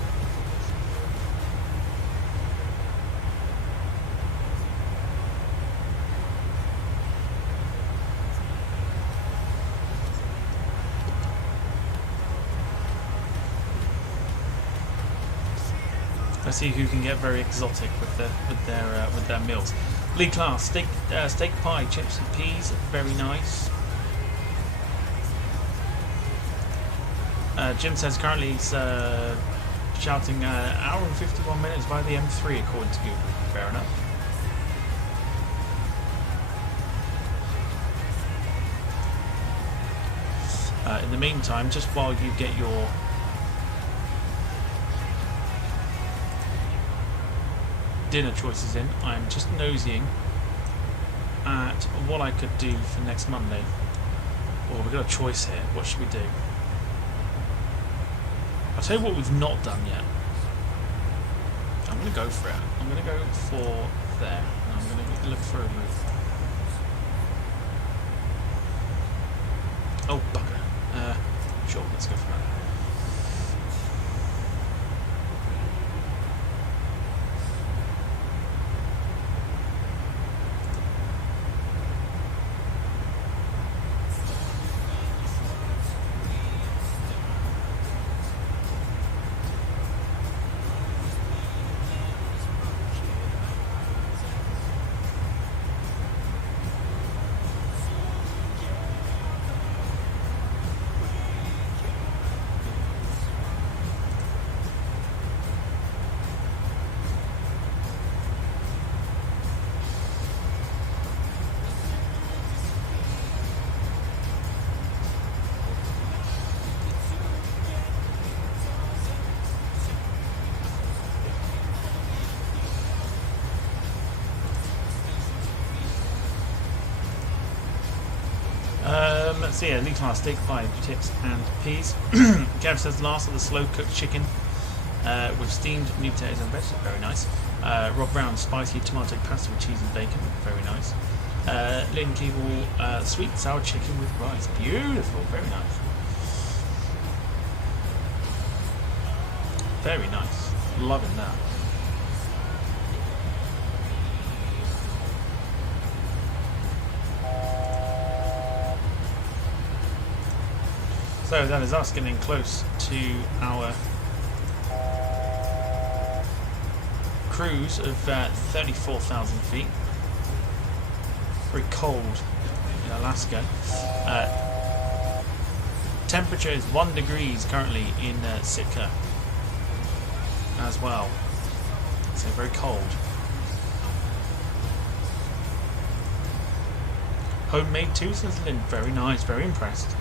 Let's see who can get very exotic with their meals. Lee Class, steak pie, chips and peas, very nice. Jim says currently he's shouting hour and 51 minutes by the M3 according to Google. Fair enough. In the meantime, just while you get your dinner choices in, I'm just nosying at what I could do for next Monday. Well, we've got a choice here. What should we do? I'll tell you what we've not done yet. I'm going to go for it. I'm going to go for there. And I'm going to look for a route. Oh, bugger. Sure, let's go for that. Let's see, elite class steak pie, chips and peas. Kev says last of the slow cooked chicken. with steamed new potatoes and vegetables. Very nice. Rob Brown, spicy tomato pasta with cheese and bacon. Very nice. Lynn Keeble, sweet sour chicken with rice. Beautiful. Very nice. Very nice. Loving that. So that is us getting close to our cruise of 34,000 feet. Very cold in Alaska. Temperature is 1 degrees currently in Sitka as well. So very cold. Homemade too, says Lynn. Very nice, very impressed.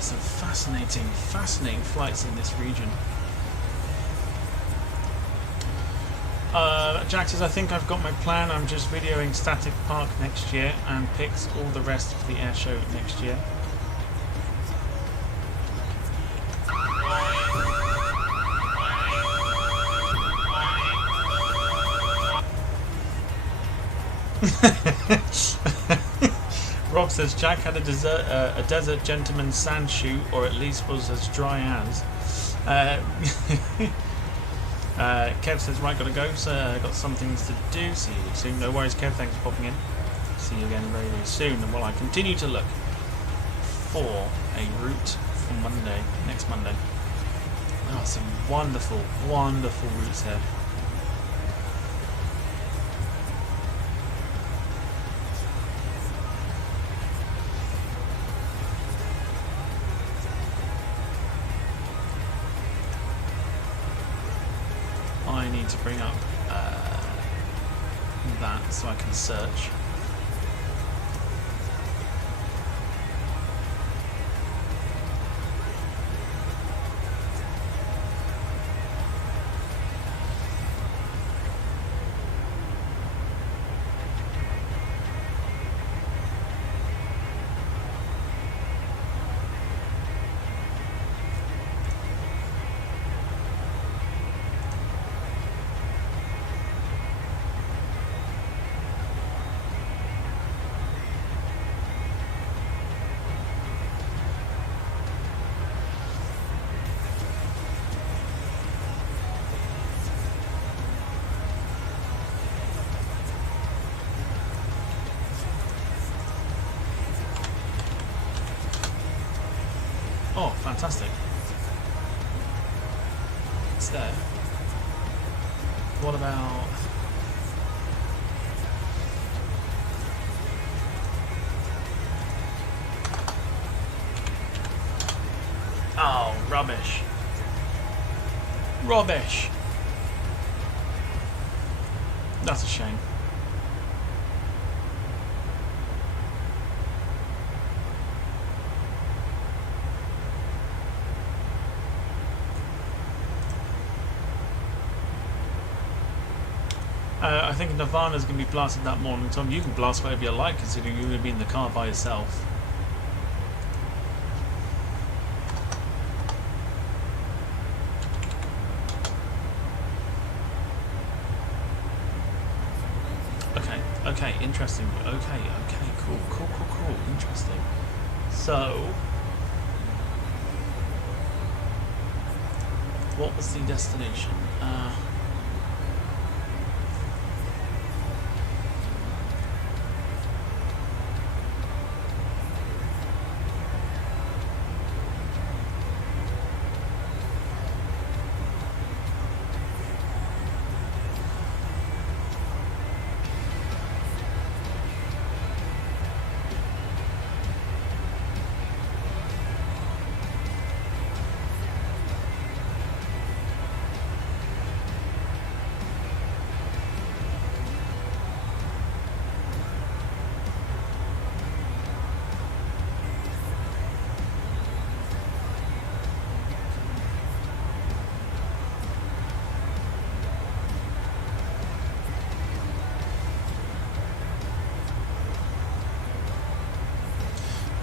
Some fascinating flights in this region. Jack says, I think I've got my plan. I'm just videoing Static Park next year and picks all the rest for the air show next year. Rob says Jack had a desert gentleman's sand shoe, or at least was as dry as. Kev says, right, gotta go, so got some things to do. See you soon. No worries, Kev, thanks for popping in. See you again very, very soon. And while I continue to look for a route for Monday, next Monday. Oh, some wonderful routes here. I need to bring up that so I can search. Oh, fantastic. It's there. What about... Oh, Rubbish. Rubbish. That's a shame. I think Nirvana's going to be blasted that morning. Tom, you can blast whatever you like, considering you're going to be in the car by yourself. Okay, interesting. Okay, cool. Interesting. So, what was the destination?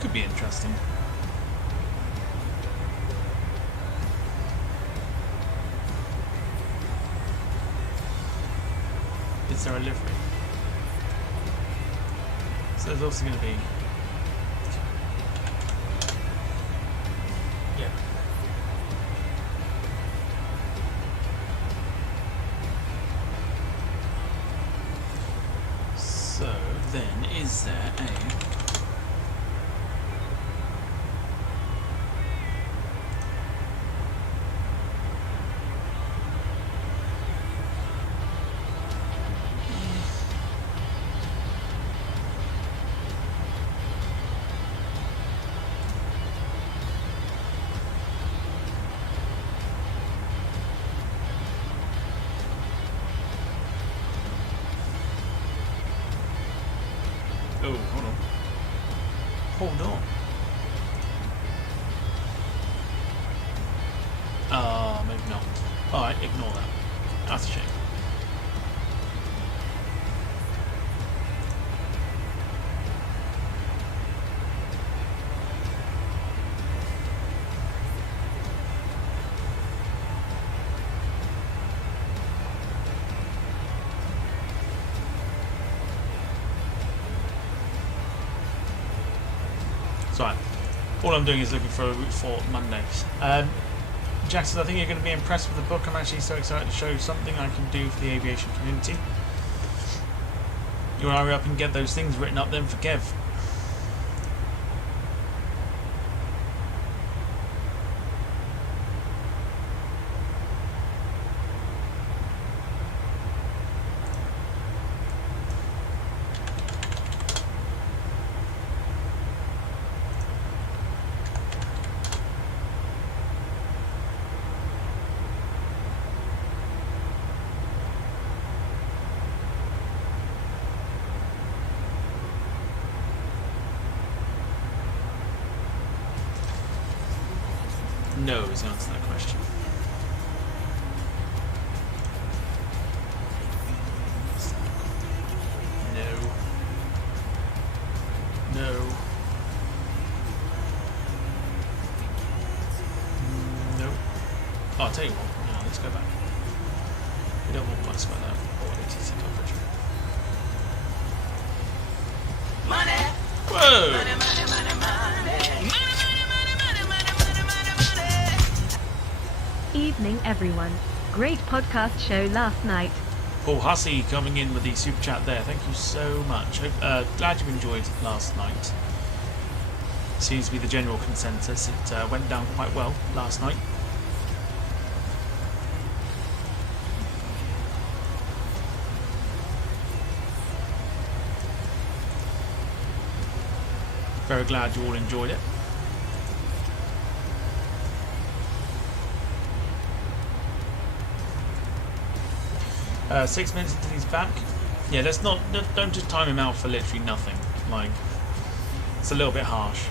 Could be interesting. Is there a livery? So there's also going to be... Yeah. So then, is there a... Oh, hold on. Hold on. Maybe not. Alright, ignore that. That's a shame. Right. All I'm doing is looking for a route for Monday. Jackson, I think you're going to be impressed with the book. I'm actually so excited to show you something I can do for the aviation community. You want to hurry up and get those things written up then for Kev. No is the answer to that question. No. No. Oh, I'll tell you what. No, let's go back. We don't want much about that. Or ATC coverage. Money. Whoa! Money, money, money, money. Evening, everyone. Great podcast show last night. Paul Hussey coming in with the super chat there. Thank you so much. Glad you enjoyed last night. Seems to be the general consensus. It went down quite well last night. Very glad you all enjoyed it. 6 minutes until he's back. Yeah, let's not. Don't just time him out for literally nothing. Like, it's a little bit harsh.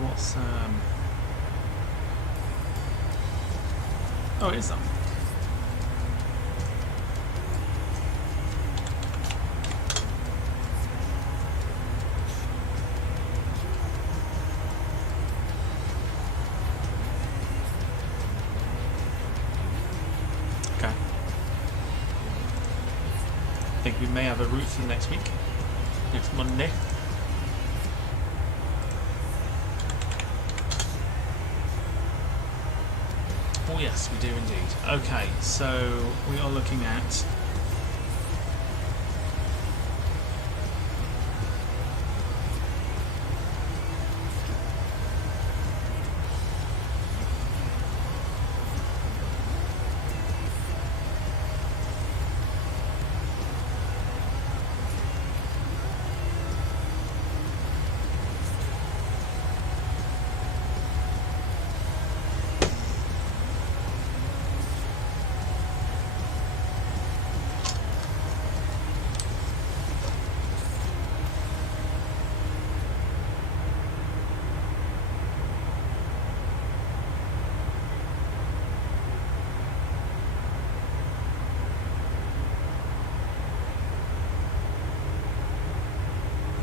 What's oh, it is that. Okay. I think we may have a route for next week, next Monday. Oh yes, we do indeed. Okay, so we are looking at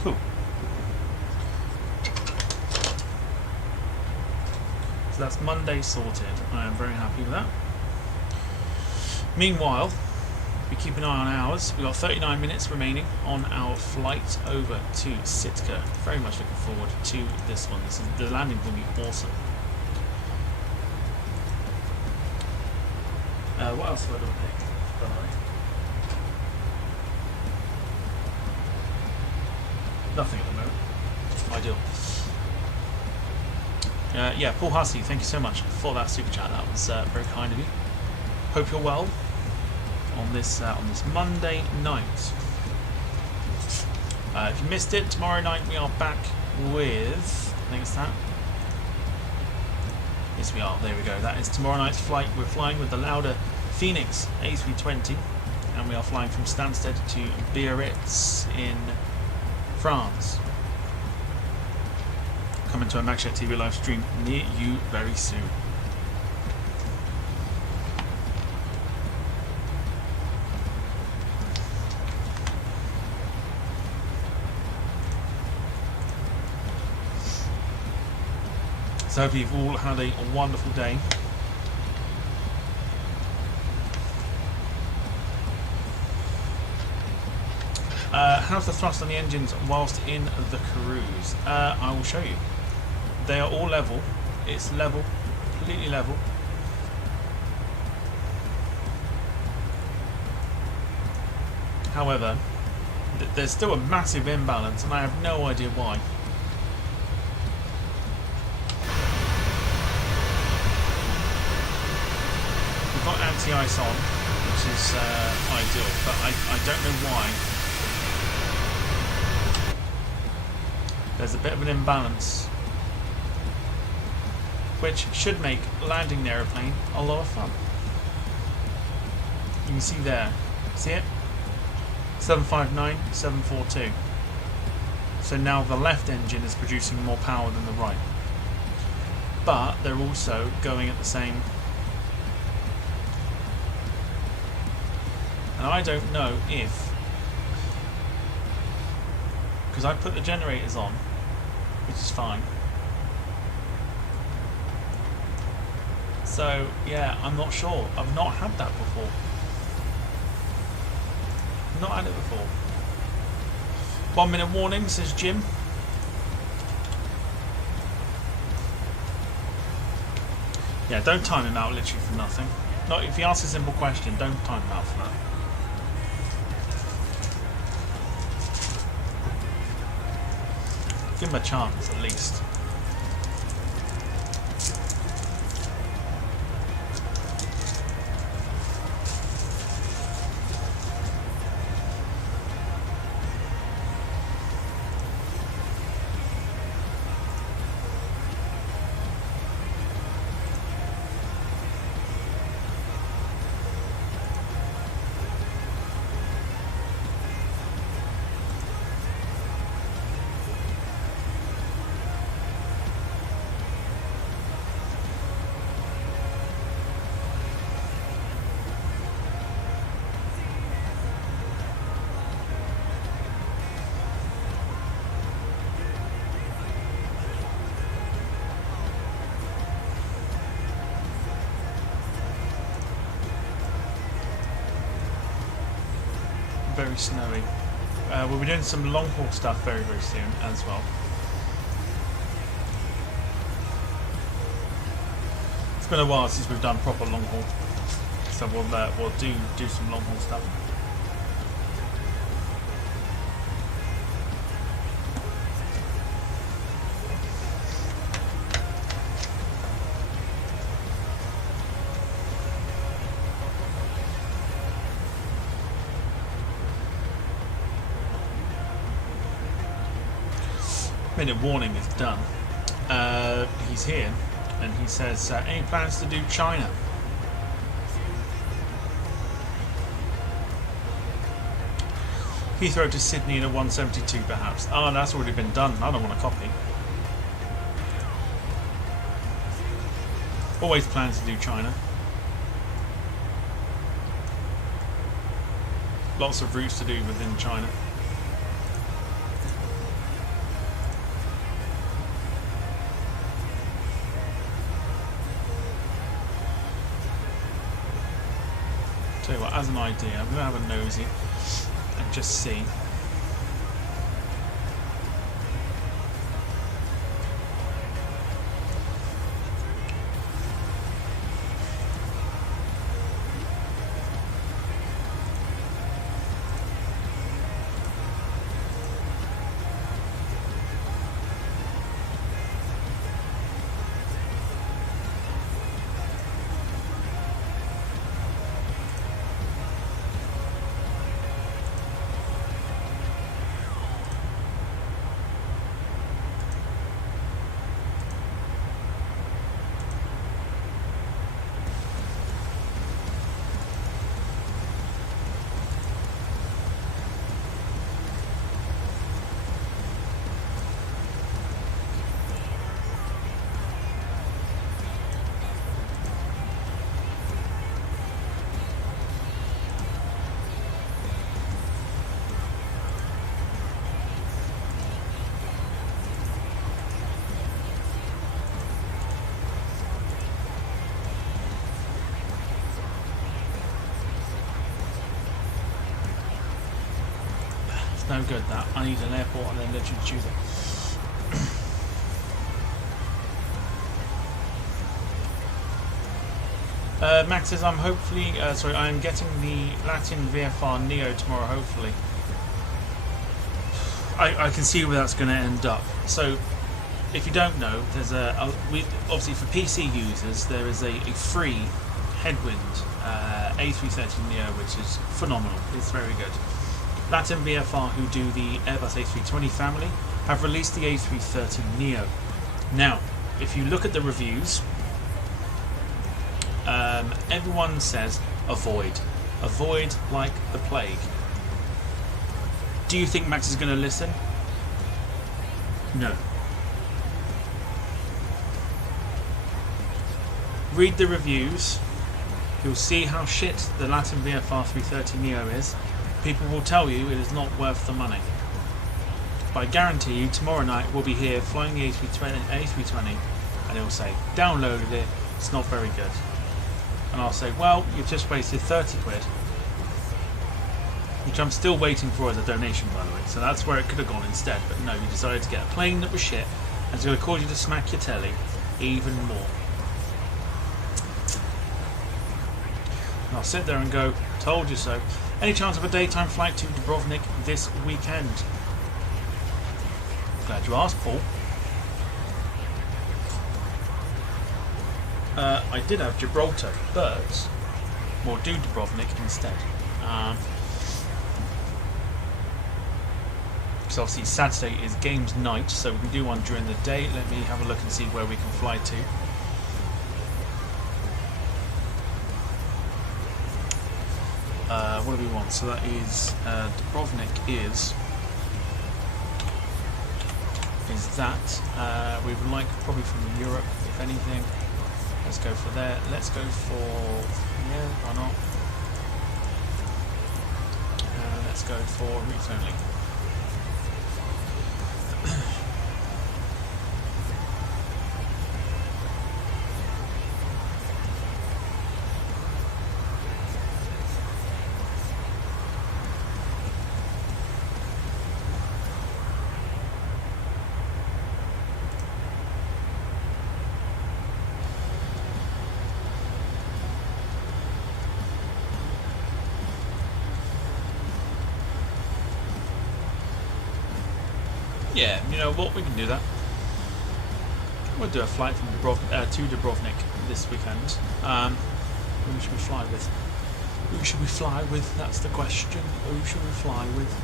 cool. So that's Monday sorted. I am very happy with that. Meanwhile, we keep an eye on ours. We've got 39 minutes remaining on our flight over to Sitka. Very much looking forward to this one. The landing's going to be awesome. What else have I got to pick, by the way? Nothing at the moment. Ideal. Yeah, Paul Hussey, thank you so much for that super chat. That was very kind of you. Hope you're well on this Monday night. If you missed it, tomorrow night we are back with, I think it's that. Yes, we are. There we go. That is tomorrow night's flight. We're flying with the Lauda Phoenix A320, and we are flying from Stansted to Biarritz in France. Coming to a MaxJet TV live stream near you very soon. So hope you've all had a wonderful day. How's the thrust on the engines whilst in the cruise? I will show you. They are all level. It's level, completely level. However, there's still a massive imbalance, and I have no idea why. We've got anti-ice on, which is ideal, but I don't know why. There's a bit of an imbalance, which should make landing the aeroplane a lot of fun. You can see there, see it? 759, 742. So now the left engine is producing more power than the right. But they're also going at the same. And I don't know if, because I put the generators on, which is fine. So yeah, I'm not sure. I've not had that before. Not had it before. 1 minute warning, says Jim. Yeah, don't time him out literally for nothing. Not if he asks a simple question, don't time him out for that. Give him a chance at least. Very snowy. We'll be doing some long haul stuff very soon as well. It's been a while since we've done proper long haul, so we'll do some long haul stuff. Minute warning is done. He's here and he says, any plans to do China? Heathrow to Sydney in a 172 perhaps. Oh, that's already been done. I don't want to copy. Always plans to do China. Lots of routes to do within China. Tell you what, as an idea, I'm going to have a nosy and just see. No good that. I need an airport and then literally choose it. Max says I'm hopefully I am getting the Latin VFR Neo tomorrow hopefully. I can see where that's going to end up. So if you don't know, there's obviously for PC users there is a free headwind A330 Neo which is phenomenal. It's very good. Latin VFR, who do the Airbus A320 family, have released the A330 Neo. Now, if you look at the reviews, everyone says avoid like the plague. Do you think Max is going to listen? No. Read the reviews. You'll see how shit the Latin VFR 330 Neo is. People will tell you it is not worth the money. But I guarantee you, tomorrow night we'll be here flying the A320 and it will say, downloaded it, it's not very good. And I'll say, well, you've just wasted 30 quid. which I'm still waiting for as a donation, by the way. So that's where it could have gone instead. But no, you decided to get a plane that was shit, and it's going to cause you to smack your telly even more. And I'll sit there and go, told you so. Any chance of a daytime flight to Dubrovnik this weekend? Glad you asked, Paul. I did have Gibraltar, but we'll do Dubrovnik instead. Because obviously Saturday is games night, so we can do one during the day. Let me have a look and see where we can fly to. What do we want? So that is Dubrovnik is that. We would like probably from Europe, if anything. Let's go for there. Let's go for, yeah, why not? Let's go for routes only. Yeah, you know what, we can do that. We'll do a flight from to Dubrovnik this weekend. Who should we fly with? Who should we fly with? That's the question. Who should we fly with?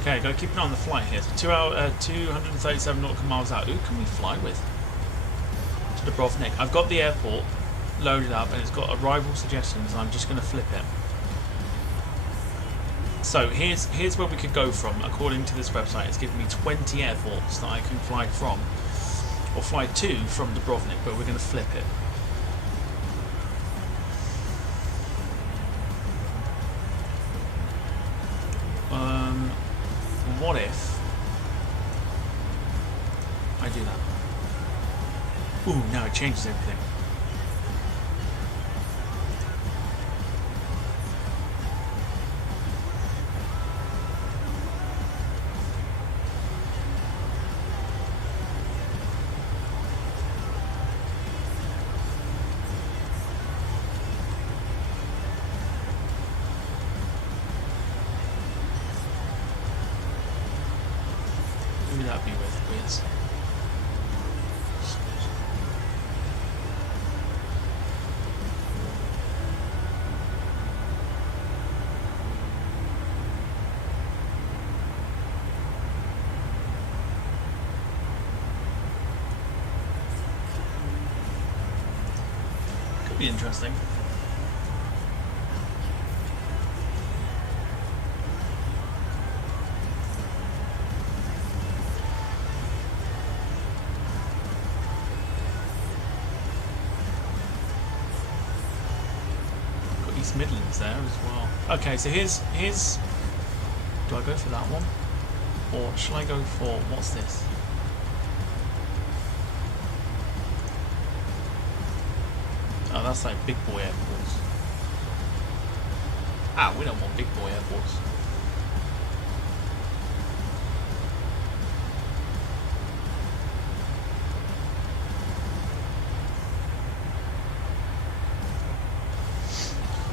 Okay, gotta keep an eye on the flight here. So 237 nautical miles out. Who can we fly with? To Dubrovnik. I've got the airport loaded up and it's got arrival suggestions and I'm just gonna flip it. So here's where we could go from. According to this website, it's giving me 20 airports that I can fly from, or fly to from Dubrovnik, but we're gonna flip it. What if I do that? Ooh, now it changes everything. Who would that be with? Please. Could be interesting. Midlands there as well. Okay, so here's do I go for that one? Or shall I go for what's this? Oh, that's like big boy airports. Ah, we don't want big boy airports.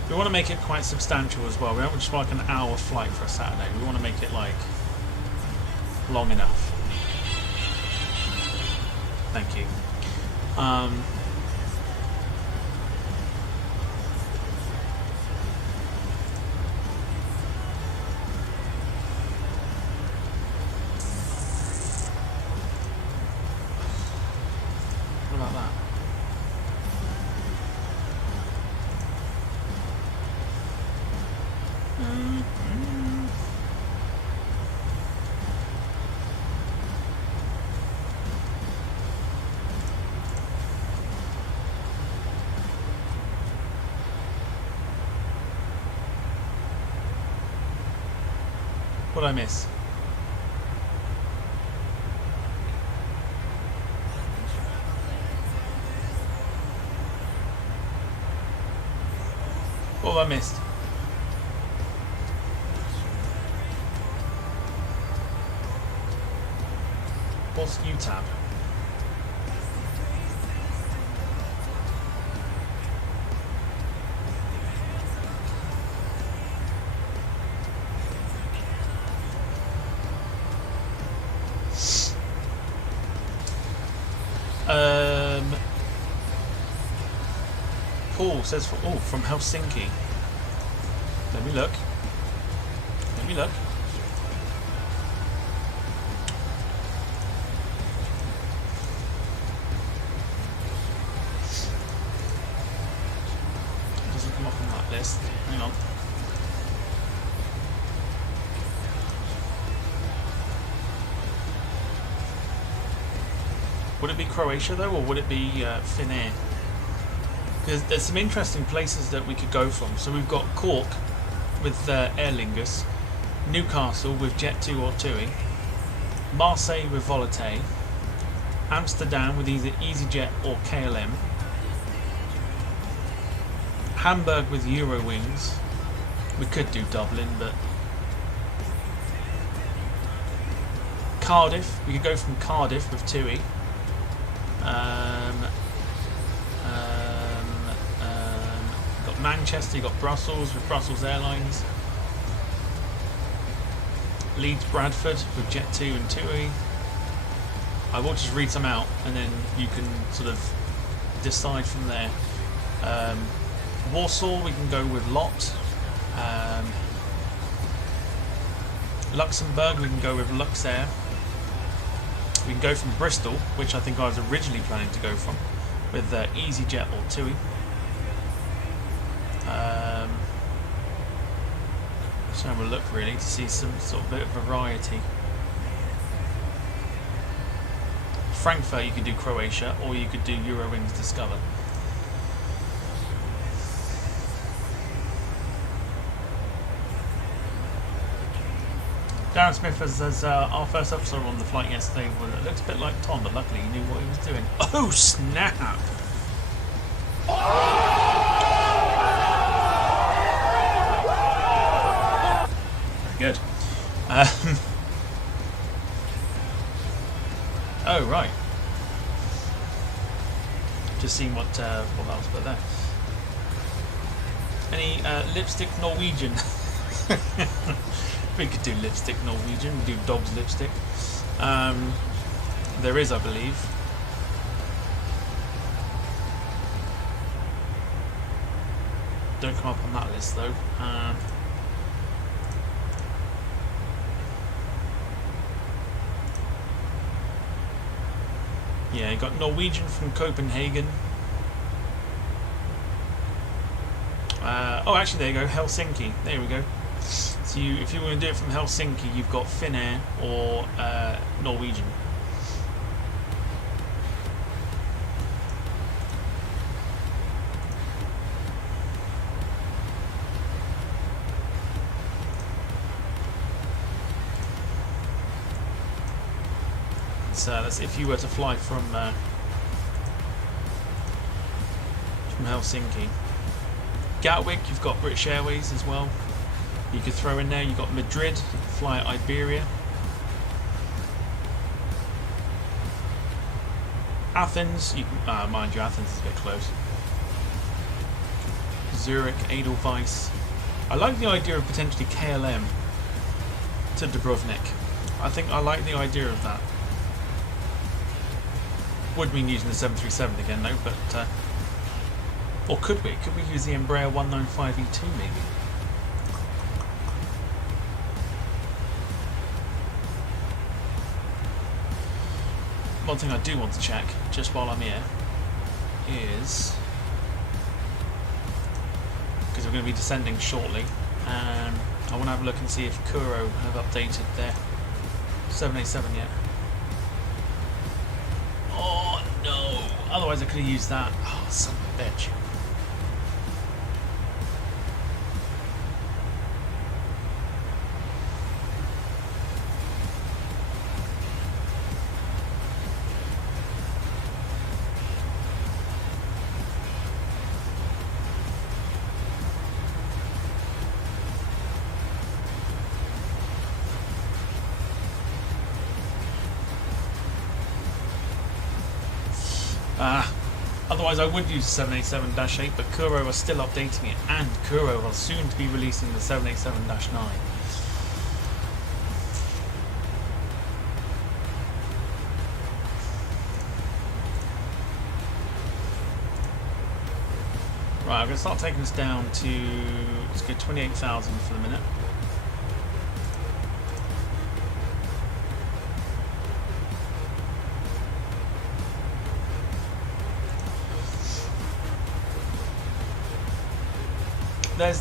We want to make it quite substantial as well. We don't just want like an hour flight for a Saturday. We want to make it like long enough. Thank you. What did I miss? What have I missed? What's U-tab? Paul says from Helsinki. Let me look. Let me look. It doesn't come up on that list. Hang on. Would it be Croatia though, or would it be Finnair? Because there's some interesting places that we could go from. So we've got Cork with Aer Lingus, Newcastle with Jet2 or TUI, Marseille with Volaté, Amsterdam with either EasyJet or KLM, Hamburg with Eurowings. We could do Dublin, but Cardiff. We could go from Cardiff with TUI. Manchester, you got Brussels with Brussels Airlines, Leeds Bradford with Jet2 and TUI. I will just read some out and then you can sort of decide from there. Warsaw, we can go with LOT. Luxembourg, we can go with Luxair. We can go from Bristol, which I think I was originally planning to go from, with EasyJet or TUI. Just have a look really to see some sort of bit of variety. Frankfurt, you could do Croatia, or you could do Eurowings Discover. Darren Smith says our first episode on the flight yesterday it looks a bit like Tom, but luckily he knew what he was doing. Oh snap! Very good. Oh right. Just seeing what that was put there. Any lipstick Norwegian? We could do lipstick Norwegian. We do dog's lipstick. There is, I believe. Don't come up on that list though. Yeah, you got Norwegian from Copenhagen. Oh, actually, there you go, Helsinki. There we go. So if you want to do it from Helsinki, you've got Finnair or Norwegian. So that's if you were to fly from Helsinki. Gatwick, you've got British Airways as well. You could throw in there. You've got Madrid, fly at Iberia. Athens, mind you, Athens is a bit close. Zurich, Edelweiss. I like the idea of potentially KLM to Dubrovnik. I think I like the idea of that. Would mean using the 737 again though, but or could we? Could we use the Embraer 195E2 maybe? One thing I do want to check just while I'm here is, because we're going to be descending shortly, I want to have a look and see if Kuro have updated their 787 yet. Oh no! Otherwise I could have used that. Oh, son of a bitch. Otherwise I would use the 787-8, but Kuro are still updating it, and Kuro are soon to be releasing the 787-9. Right, I'm going to start taking this down to, let's go 28,000 for the minute.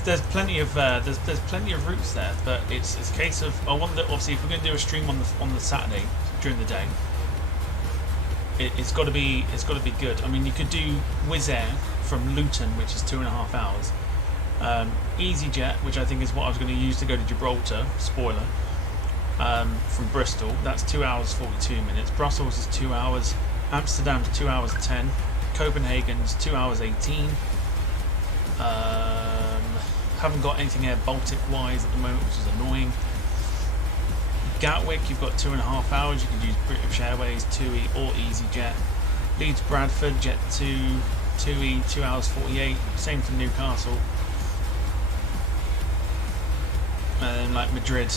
There's plenty of routes there, but it's a case of, I wonder, obviously if we're going to do a stream on the Saturday during the day, it's got to be good. I mean, you could do Wizz Air from Luton, which is 2.5 hours. EasyJet, which I think is what I was going to use to go to Gibraltar. Spoiler. From Bristol, that's 2 hours 42 minutes. Brussels is 2 hours. Amsterdam's 2 hours 10. Copenhagen's 2 hours 18. Haven't got anything Air Baltic wise at the moment, which is annoying. Gatwick, you've got 2.5 hours. You can use British Airways, TUI or EasyJet. Leeds Bradford, Jet2, TUI, 2 hours 48. Same for Newcastle. And then like Madrid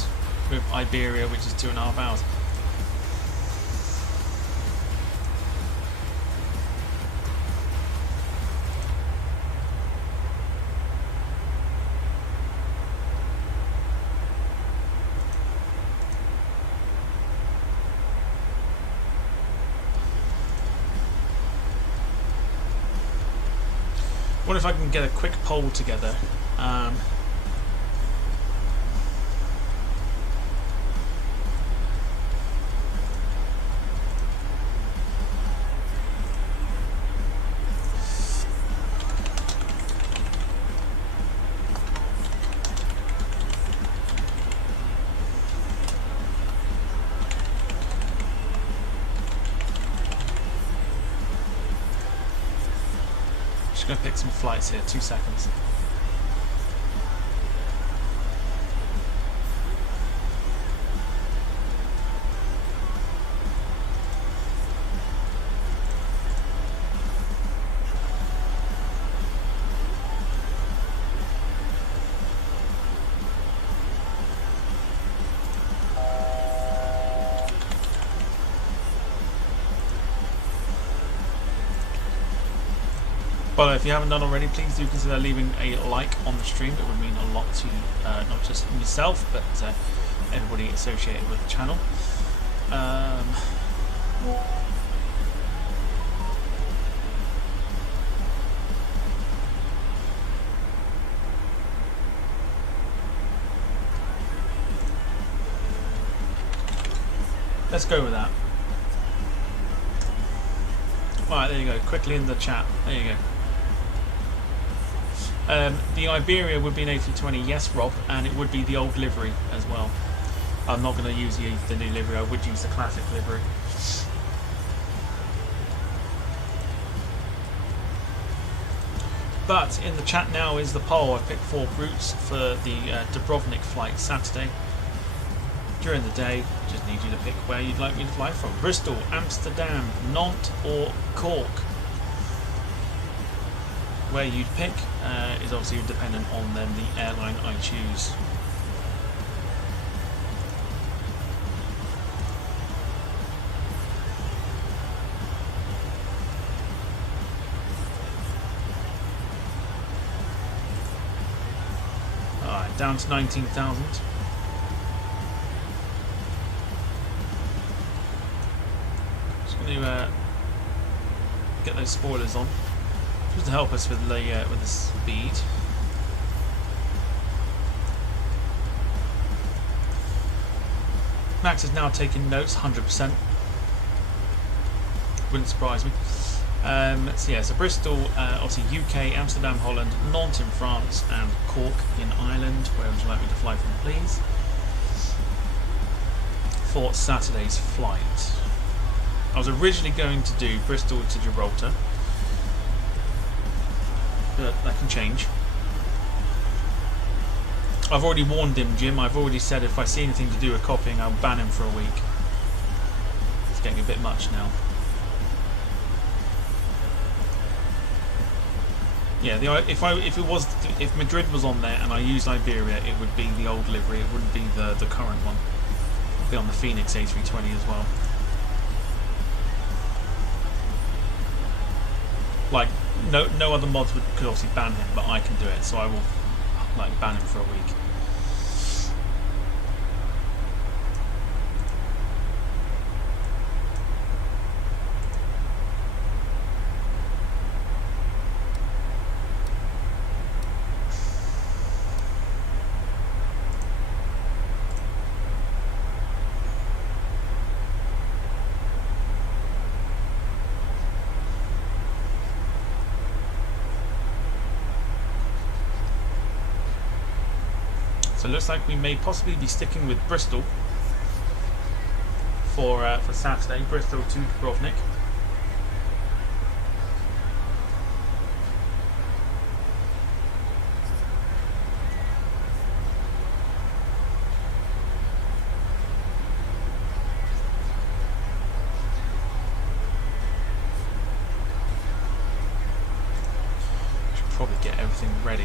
with Iberia, which is 2.5 hours. What if I can get a quick poll together? Just going to pick some flights here, 2 seconds. But if you haven't done already, please do consider leaving a like on the stream. It would mean a lot to not just myself, but everybody associated with the channel. Let's go with that. Alright, there you go. Quickly in the chat. There you go. The Iberia would be an A320, yes, Rob, and it would be the old livery as well. I'm not going to use the new livery. I would use the classic livery. But in the chat now is the poll. I picked 4 routes for the Dubrovnik flight Saturday. During the day, just need you to pick where you'd like me to fly from. Bristol, Amsterdam, Nantes or Cork. Where you'd pick is obviously dependent on then the airline I choose. Alright, down to 19,000. Just going to get those spoilers on. Just to help us with the speed. Max is now taking notes, 100%. Wouldn't surprise me. So yeah, so Bristol, obviously UK, Amsterdam, Holland, Nantes in France, and Cork in Ireland. Where would you like me to fly from, please? For Saturday's flight. I was originally going to do Bristol to Gibraltar, but that can change. I've already warned him, Jim. I've already said if I see anything to do with copying, I'll ban him for a week. It's getting a bit much now. Yeah, if Madrid was on there and I used Iberia, it would be the old livery. It wouldn't be the current one. It'd be on the Phoenix A320 as well. Like no other mods could obviously ban him, but I can do it, so I will like ban him for a week. So it looks like we may possibly be sticking with Bristol for Saturday. Bristol to Dubrovnik. Should probably get everything ready.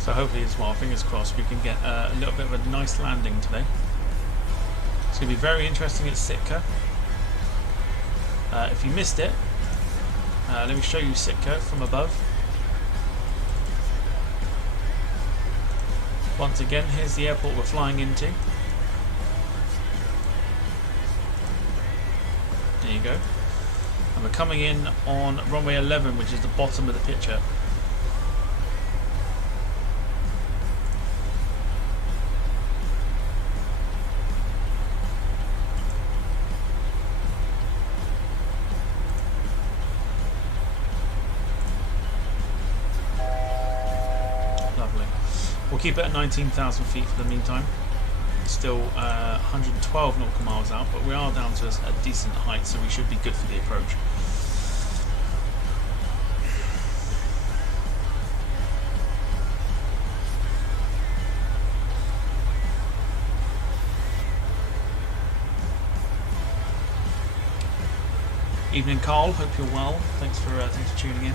So hopefully as well, fingers crossed, we can get a little bit of a nice landing today. It's going to be very interesting at Sitka. If you missed it, let me show you Sitka from above. Once again, here's the airport we're flying into. There you go. And we're coming in on runway 11, which is the bottom of the picture. We'll keep it at 19,000 feet for the meantime. Still 112 nautical miles out, but we are down to a decent height, so we should be good for the approach. Evening, Carl. Hope you're well. Thanks for tuning in.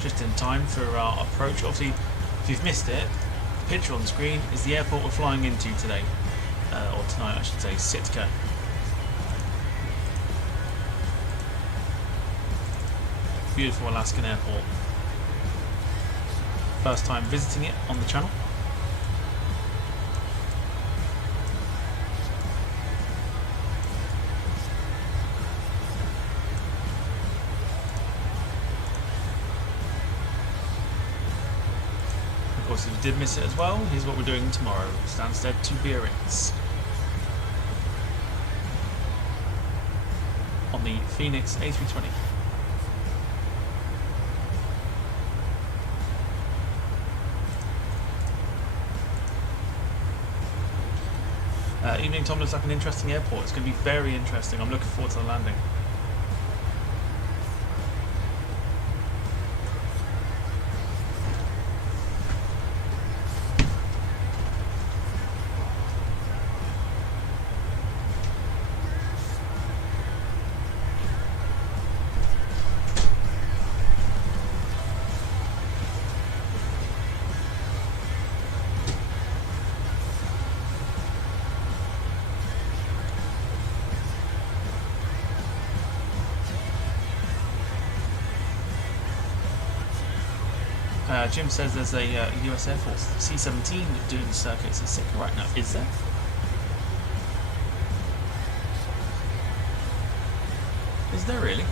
Just in time for our approach. Obviously, if you've missed it, the picture on the screen is the airport we're flying into today, or tonight I should say, Sitka. Beautiful Alaskan airport. First time visiting it on the channel. Of course, if you did miss it as well, here's what we're doing tomorrow. Stansted to Biarritz on the Phoenix A320. Evening, Tom. Looks like an interesting airport. It's going to be very interesting. I'm looking forward to the landing. Jim says there's a US Air Force C-17 doing circuits at Sitka right now. Is there? Is there really?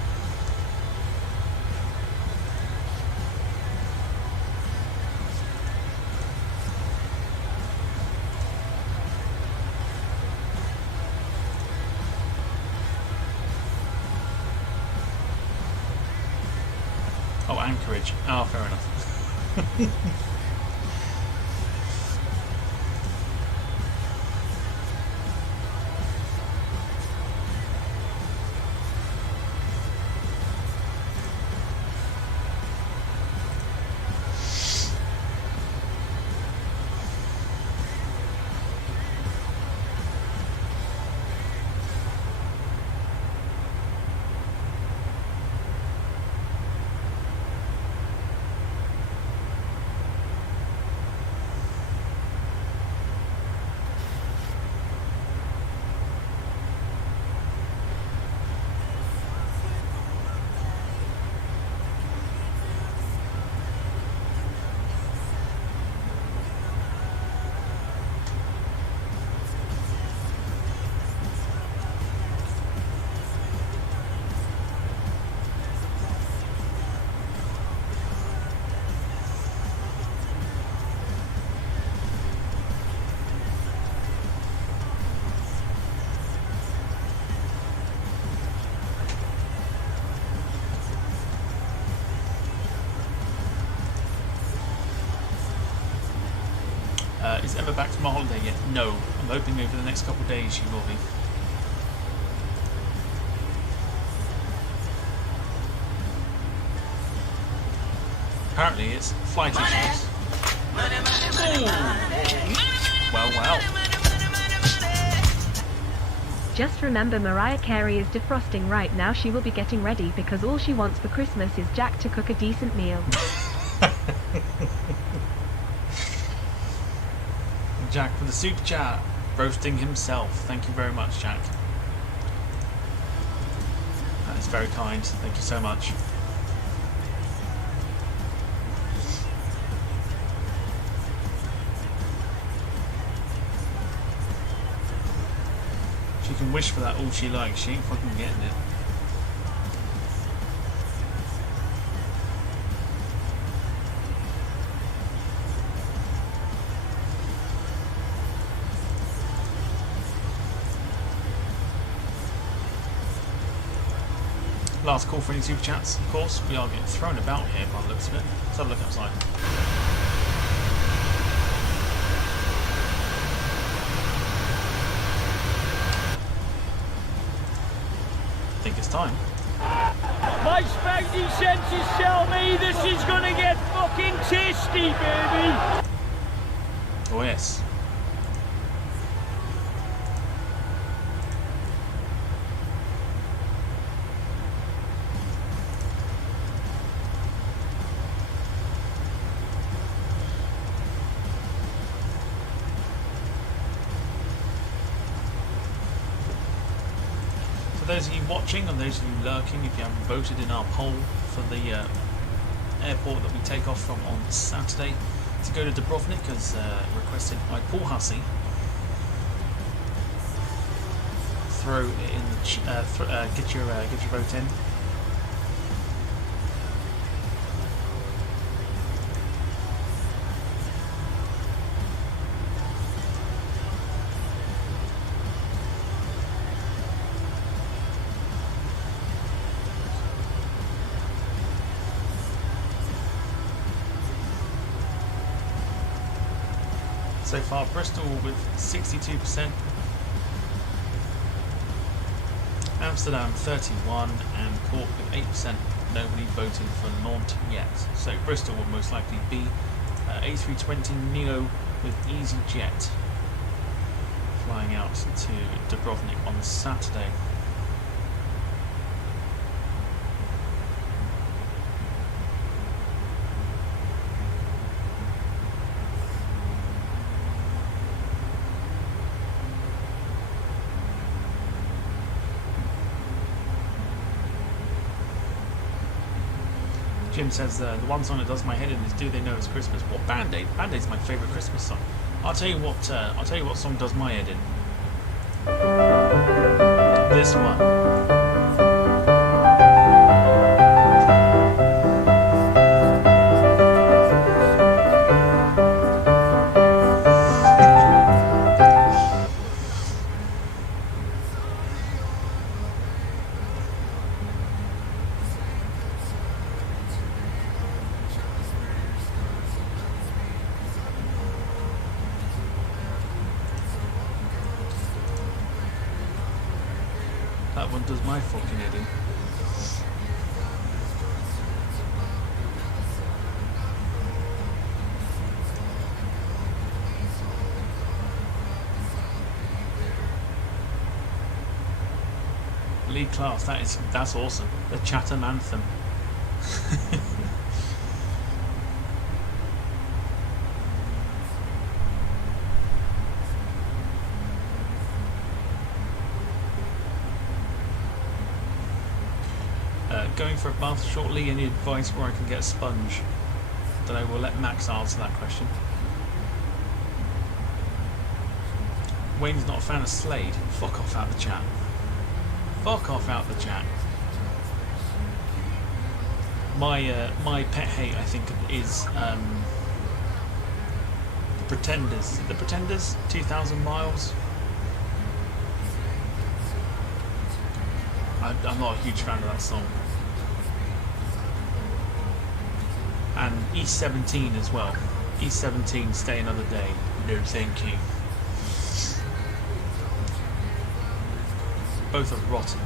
Oh, Anchorage. Oh, fair enough. Is Emma back from a holiday yet? No. I'm hoping over the next couple of days she will be. Apparently it's flight issues. Well. Just remember Mariah Carey is defrosting right now. She will be getting ready because all she wants for Christmas is Jack to cook a decent meal. Jack with the super chat, roasting himself. Thank you very much, Jack. That is very kind. Thank you so much. She can wish for that all she likes. She ain't fucking getting it. Last call for any super chats, of course. We are getting thrown about here by the looks of it. Let's have a look outside. I think it's time. My spidey senses tell me this is gonna get fucking tasty, baby! Oh yes. For those of you watching and those of you lurking, if you haven't voted in our poll for the airport that we take off from on Saturday to go to Dubrovnik as requested by Paul Hussey, throw it in the get your vote in. So far, Bristol with 62%, Amsterdam 31%, and Cork with 8%. Nobody voted for Nantes yet. So Bristol will most likely be A320 Neo with EasyJet flying out to Dubrovnik on Saturday. Jim says the one song that does my head in is "Do They Know It's Christmas?" What Band-Aid? Band-Aid's my favourite Christmas song. I'll tell you what song does my head in. This one. That one does my fucking head in. Lead class, that's awesome. The Chatham Anthem. Going for a bath shortly. Any advice where I can get a sponge? Don't know, we'll let Max answer that question. Wayne's not a fan of Slade. Fuck off out the chat. Fuck off out the chat. My pet hate, I think, is the Pretenders. The Pretenders, 2,000 Miles. I'm not a huge fan of that song. And East 17 as well. East 17, Stay Another Day. No thank you. Both are rotten.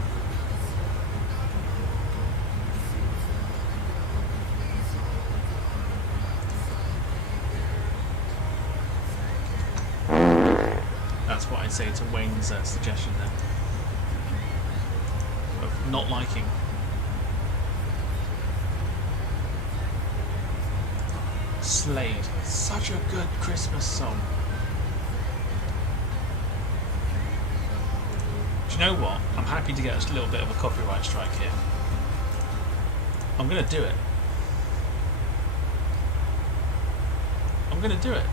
That's what I'd say to Wayne's suggestion there. Of not liking. Slade, such a good Christmas song. Do you know what? I'm happy to get a little bit of a copyright strike here. I'm gonna do it. I'm gonna do it.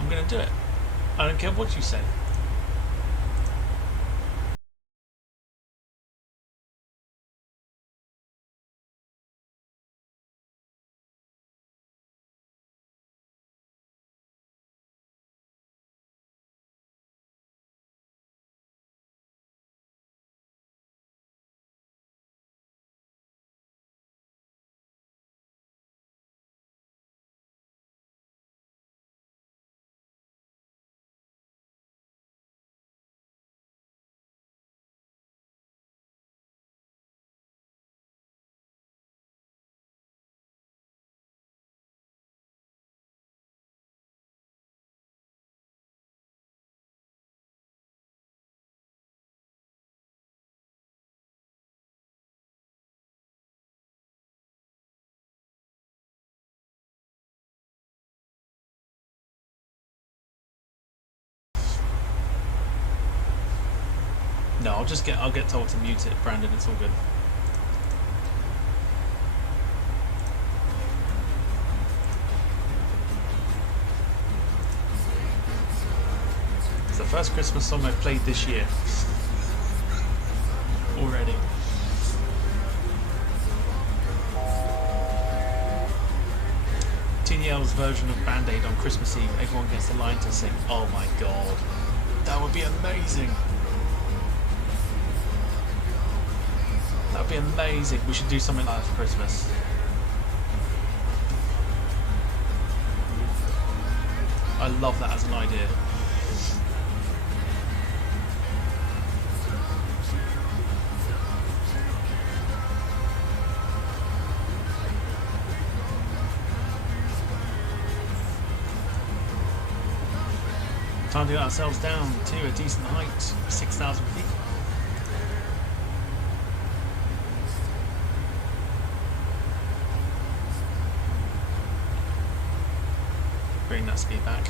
I'm gonna do it. I don't care what you say. No, I'll get told to mute it, Brandon, it's all good. It's the first Christmas song I've played this year. Already. TDL's version of Band-Aid on Christmas Eve, everyone gets a line to sing. Oh my god. That would be amazing. That would be amazing. We should do something like that for Christmas. I love that as an idea. Time to get ourselves down to a decent height, 6,000 feet. Bring that speed back.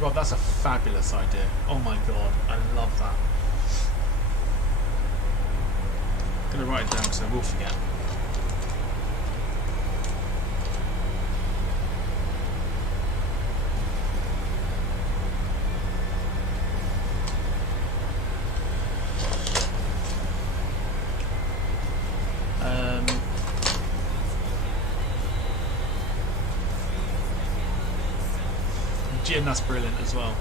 Rob, that's a fabulous idea. Oh my god, I love that. I'm gonna write it down because I will forget. Jim, that's brilliant as well.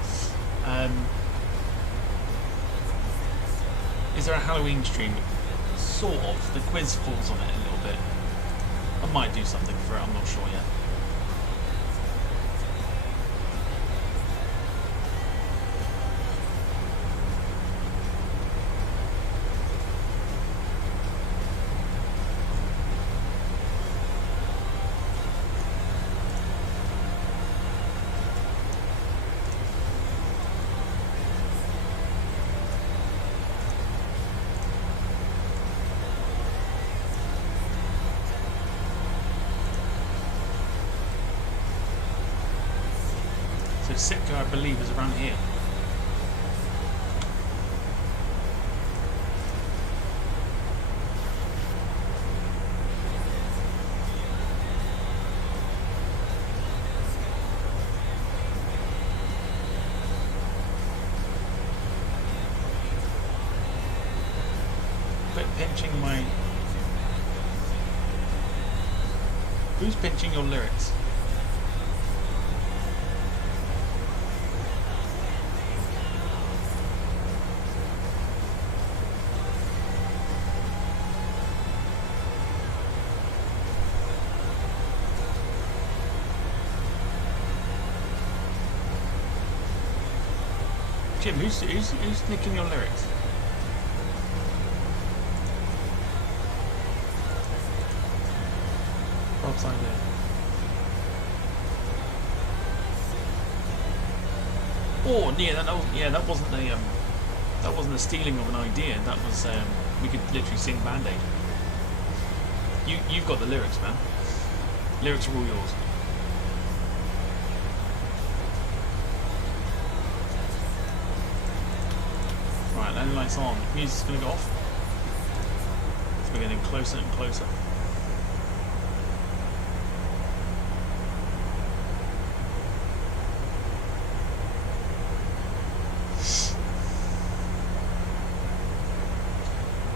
Is there a Halloween stream? Sort of. The quiz falls on it a little bit. I might do something for it, I'm not sure yet. Sitka, I believe, is around here. Quit pinching my... Who's pinching your lyrics? Jim, who's nicking your lyrics? Rob's idea. Oh, yeah, that wasn't a stealing of an idea. That was we could literally sing Band Aid. You've got the lyrics, man. Lyrics are all yours. Right, landing lights on. Music's gonna go off. We're getting closer and closer.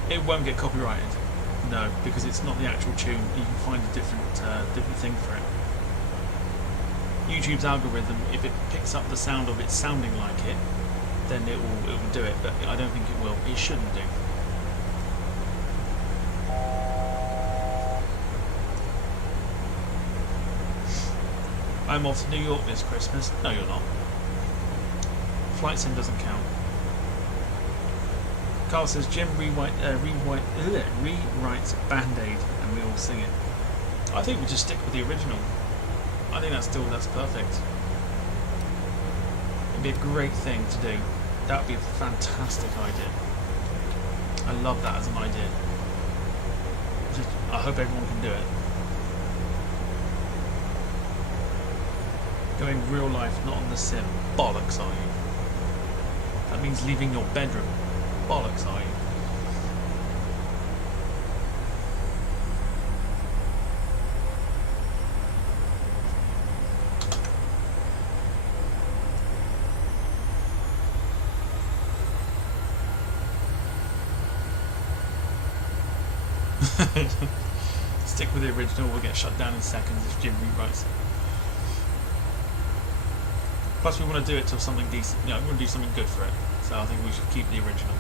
It won't get copyrighted. No, because it's not the actual tune. You can find a different thing for it. YouTube's algorithm, if it picks up the sound of it sounding like it, then it will do it, but I don't think it will. It shouldn't do. I'm off to New York this Christmas. No, you're not. Flight sim doesn't count. Carl says Jim rewrites Band-Aid and we all sing it. I think we just stick with the original. I think that's perfect. It'd be a great thing to do. That would be a fantastic idea. I love that as an idea. I hope everyone can do it. Going real life, not on the sim. Bollocks, are you? That means leaving your bedroom. Bollocks, are you? Stick with the original, we'll get shut down in seconds if Jim rewrites it. Plus we want to do it to something decent, we want to do something good for it, so I think we should keep the original.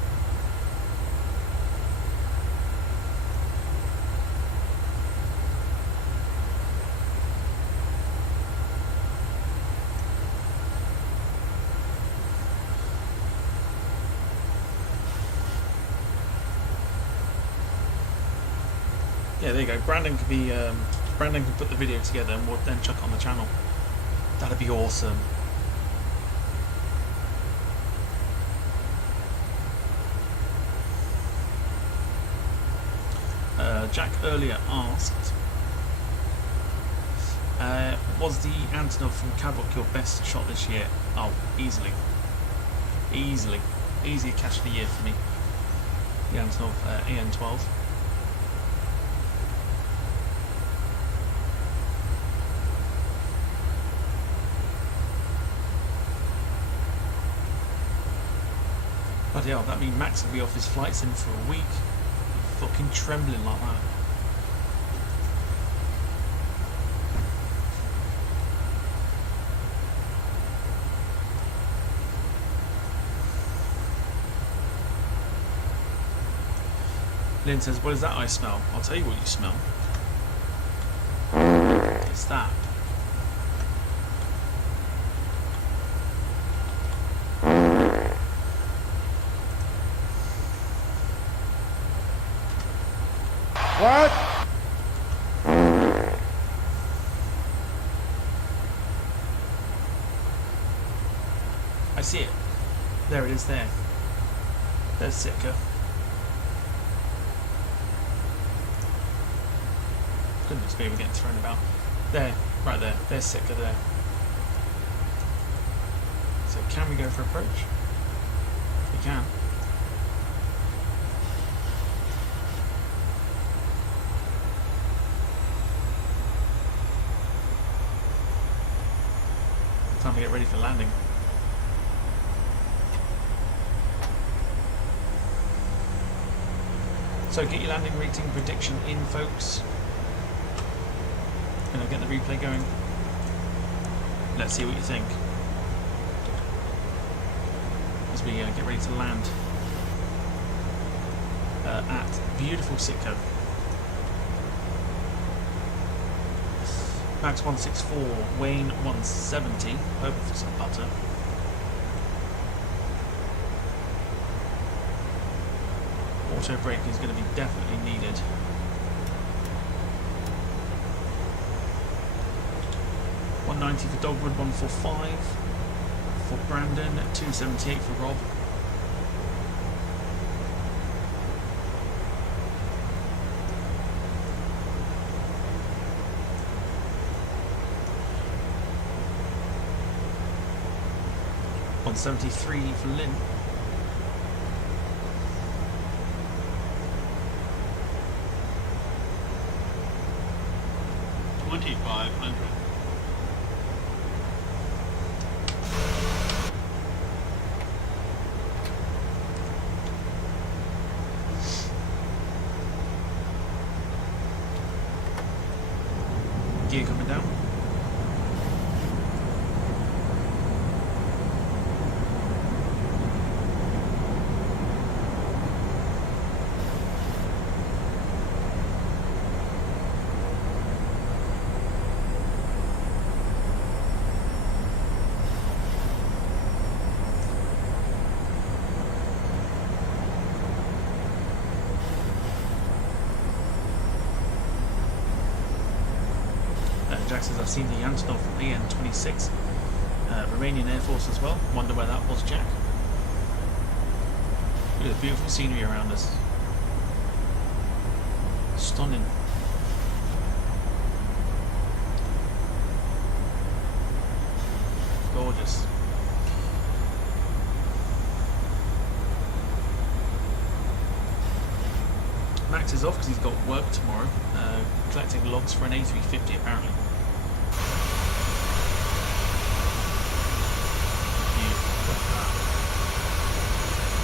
Yeah, there you go. Brandon can put the video together and we'll then chuck it on the channel. That'd be awesome. Jack earlier asked, Was the Antonov from Cadwalk your best shot this year? Oh, easily. Easily a catch of the year for me. The Antonov AN12. Bloody hell, that means Max will be off his flight sim for a week. Fucking trembling like that. Lynn says, what is that I smell? I'll tell you what you smell. It's that. What? I see it. There it is there. There's Sitka. Goodness me, we're getting thrown about. There, right there. There's Sitka there. So can we go for approach? We can. Time to get ready for landing. So get your landing rating prediction in, folks. Gonna get the replay going. Let's see what you think as we get ready to land at beautiful Sitka. Max 164, Wayne 170. Hoping for some butter. Auto brake is going to be definitely needed. $190 for Dogwood, 145 for Brandon, 278 for Rob. $173 for Lynn. $2,500. Gear coming down. Jack says, I've seen the Antonov from AN26, Romanian Air Force as well. Wonder where that was, Jack. Look at the beautiful scenery around us. Stunning. Gorgeous. Max is off because he's got work tomorrow, collecting logs for an A350 apparently.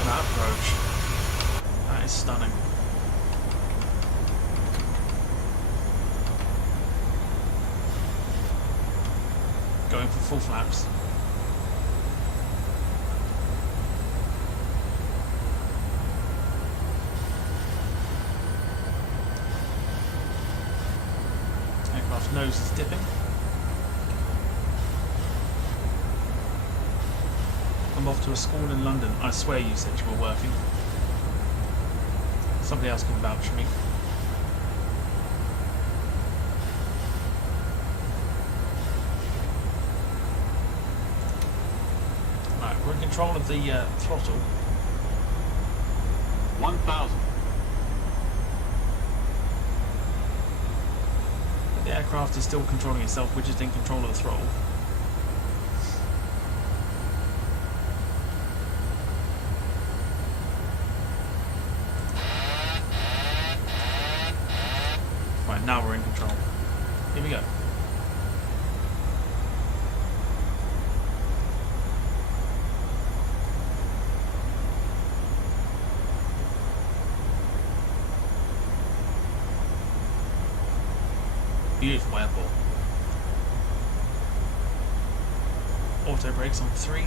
That approach. That is stunning. Going for full flaps. Aircraft nose is dipping. I'm off to a school in London. I swear you said you were working. Somebody else can vouch for me. Right, we're in control of the throttle. 1,000. The aircraft is still controlling itself, we're just in control of the throttle. Right, now we're in control. Here we go. Beautiful airport. Auto brakes on 3.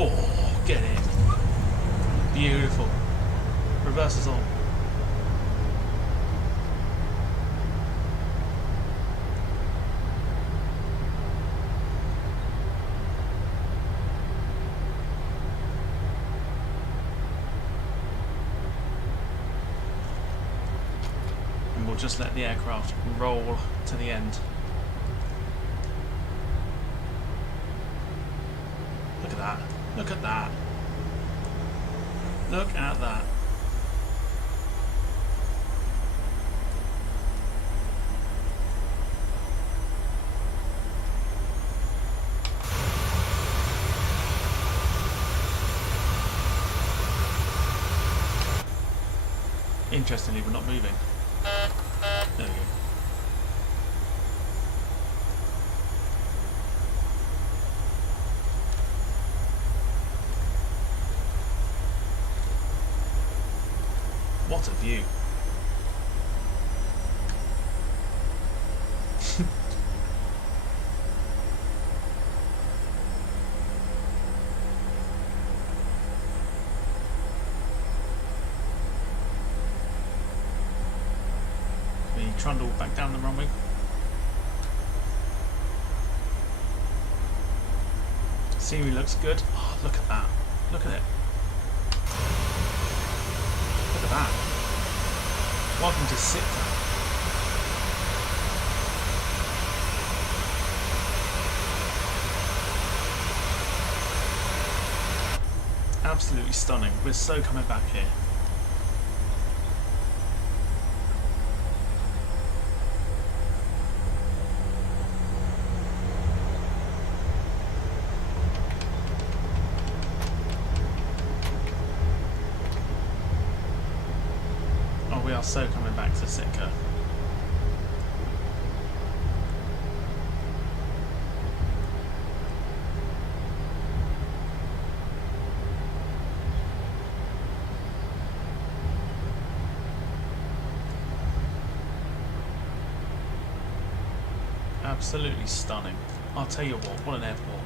Oh, get in. Beautiful. Reverse is on. And we'll just let the aircraft roll to the end. Look at that. Look at that. Look at that. Interestingly, we're not moving. There we go. What a view. We trundle back down the runway. Scenery looks good. Oh, look at that. Look at it. Look at that. Welcome to Sitka. Absolutely stunning. We're so coming back here. We are so coming back to Sitka. Absolutely stunning. I'll tell you what an airport.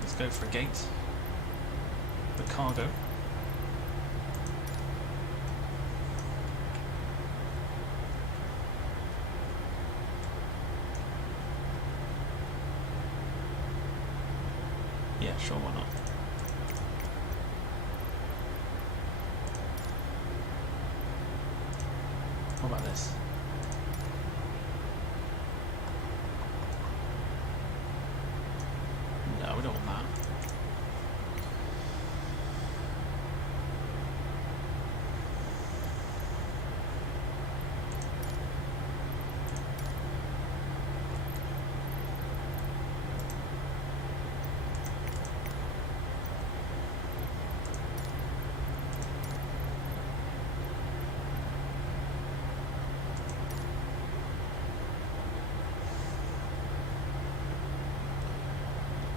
Let's go for a gate. The cargo. Yeah, sure, why not? What about this? No, we don't want that.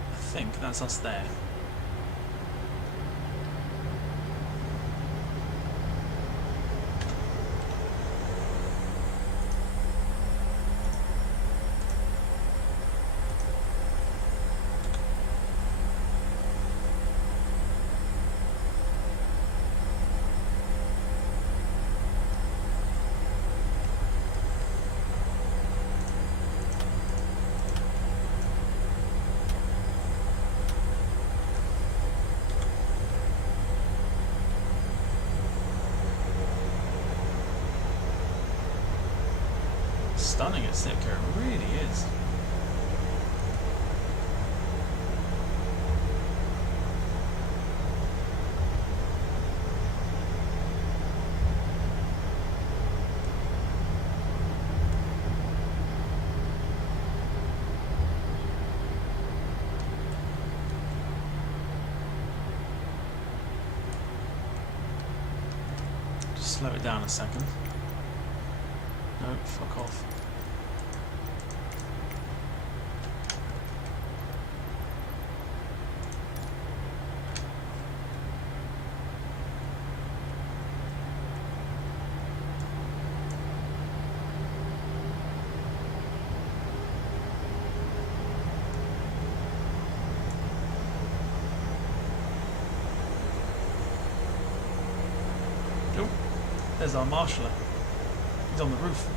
I think that's us there. stunning at Sitka, it really is. Slow it down a second. No, fuck off. Nope. There's our marshaller. He's on the roof.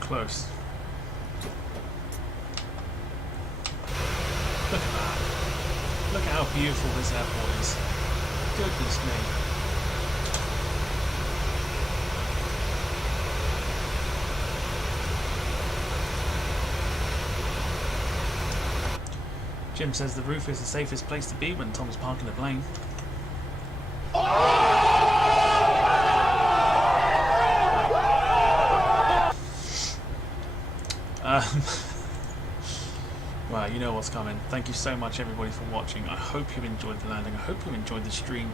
Close. Look at that. Look at how beautiful this airport is. Goodness me. Jim says the roof is the safest place to be when Tom's parking the plane. Well, you know what's coming. Thank you so much everybody for watching. I hope you enjoyed the landing. I hope you enjoyed the stream.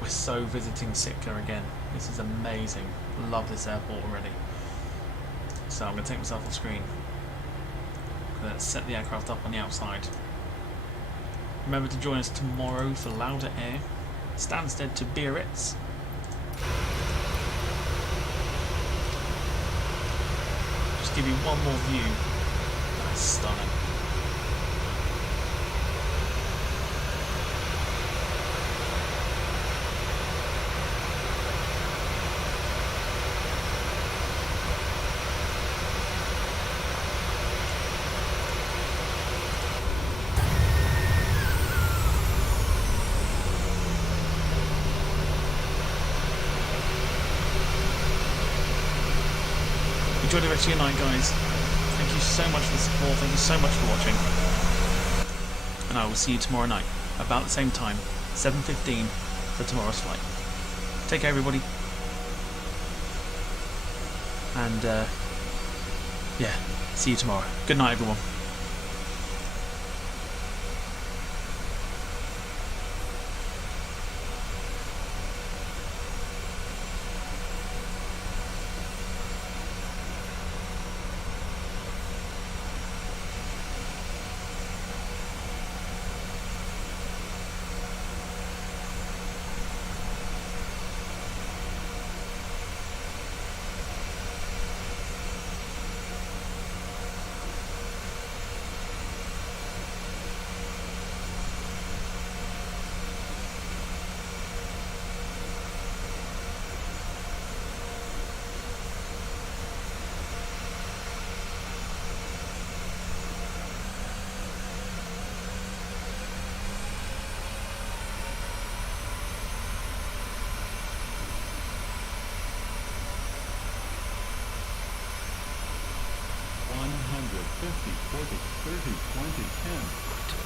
We're so visiting Sitka again. This is amazing. Love this airport already. So I'm going to take myself off screen. I'm going to set the aircraft up on the outside. Remember to join us tomorrow for Louder Air, Stansted to Biarritz. Just give you one more view. That's stunning. Enjoy the rest of your night, guys. Thank you so much for the support. Thank you so much for watching. And I will see you tomorrow night, about the same time, 7:15 for tomorrow's flight. Take care, everybody. And, yeah, see you tomorrow. Good night, everyone. $150, $40, $30, $20, $10.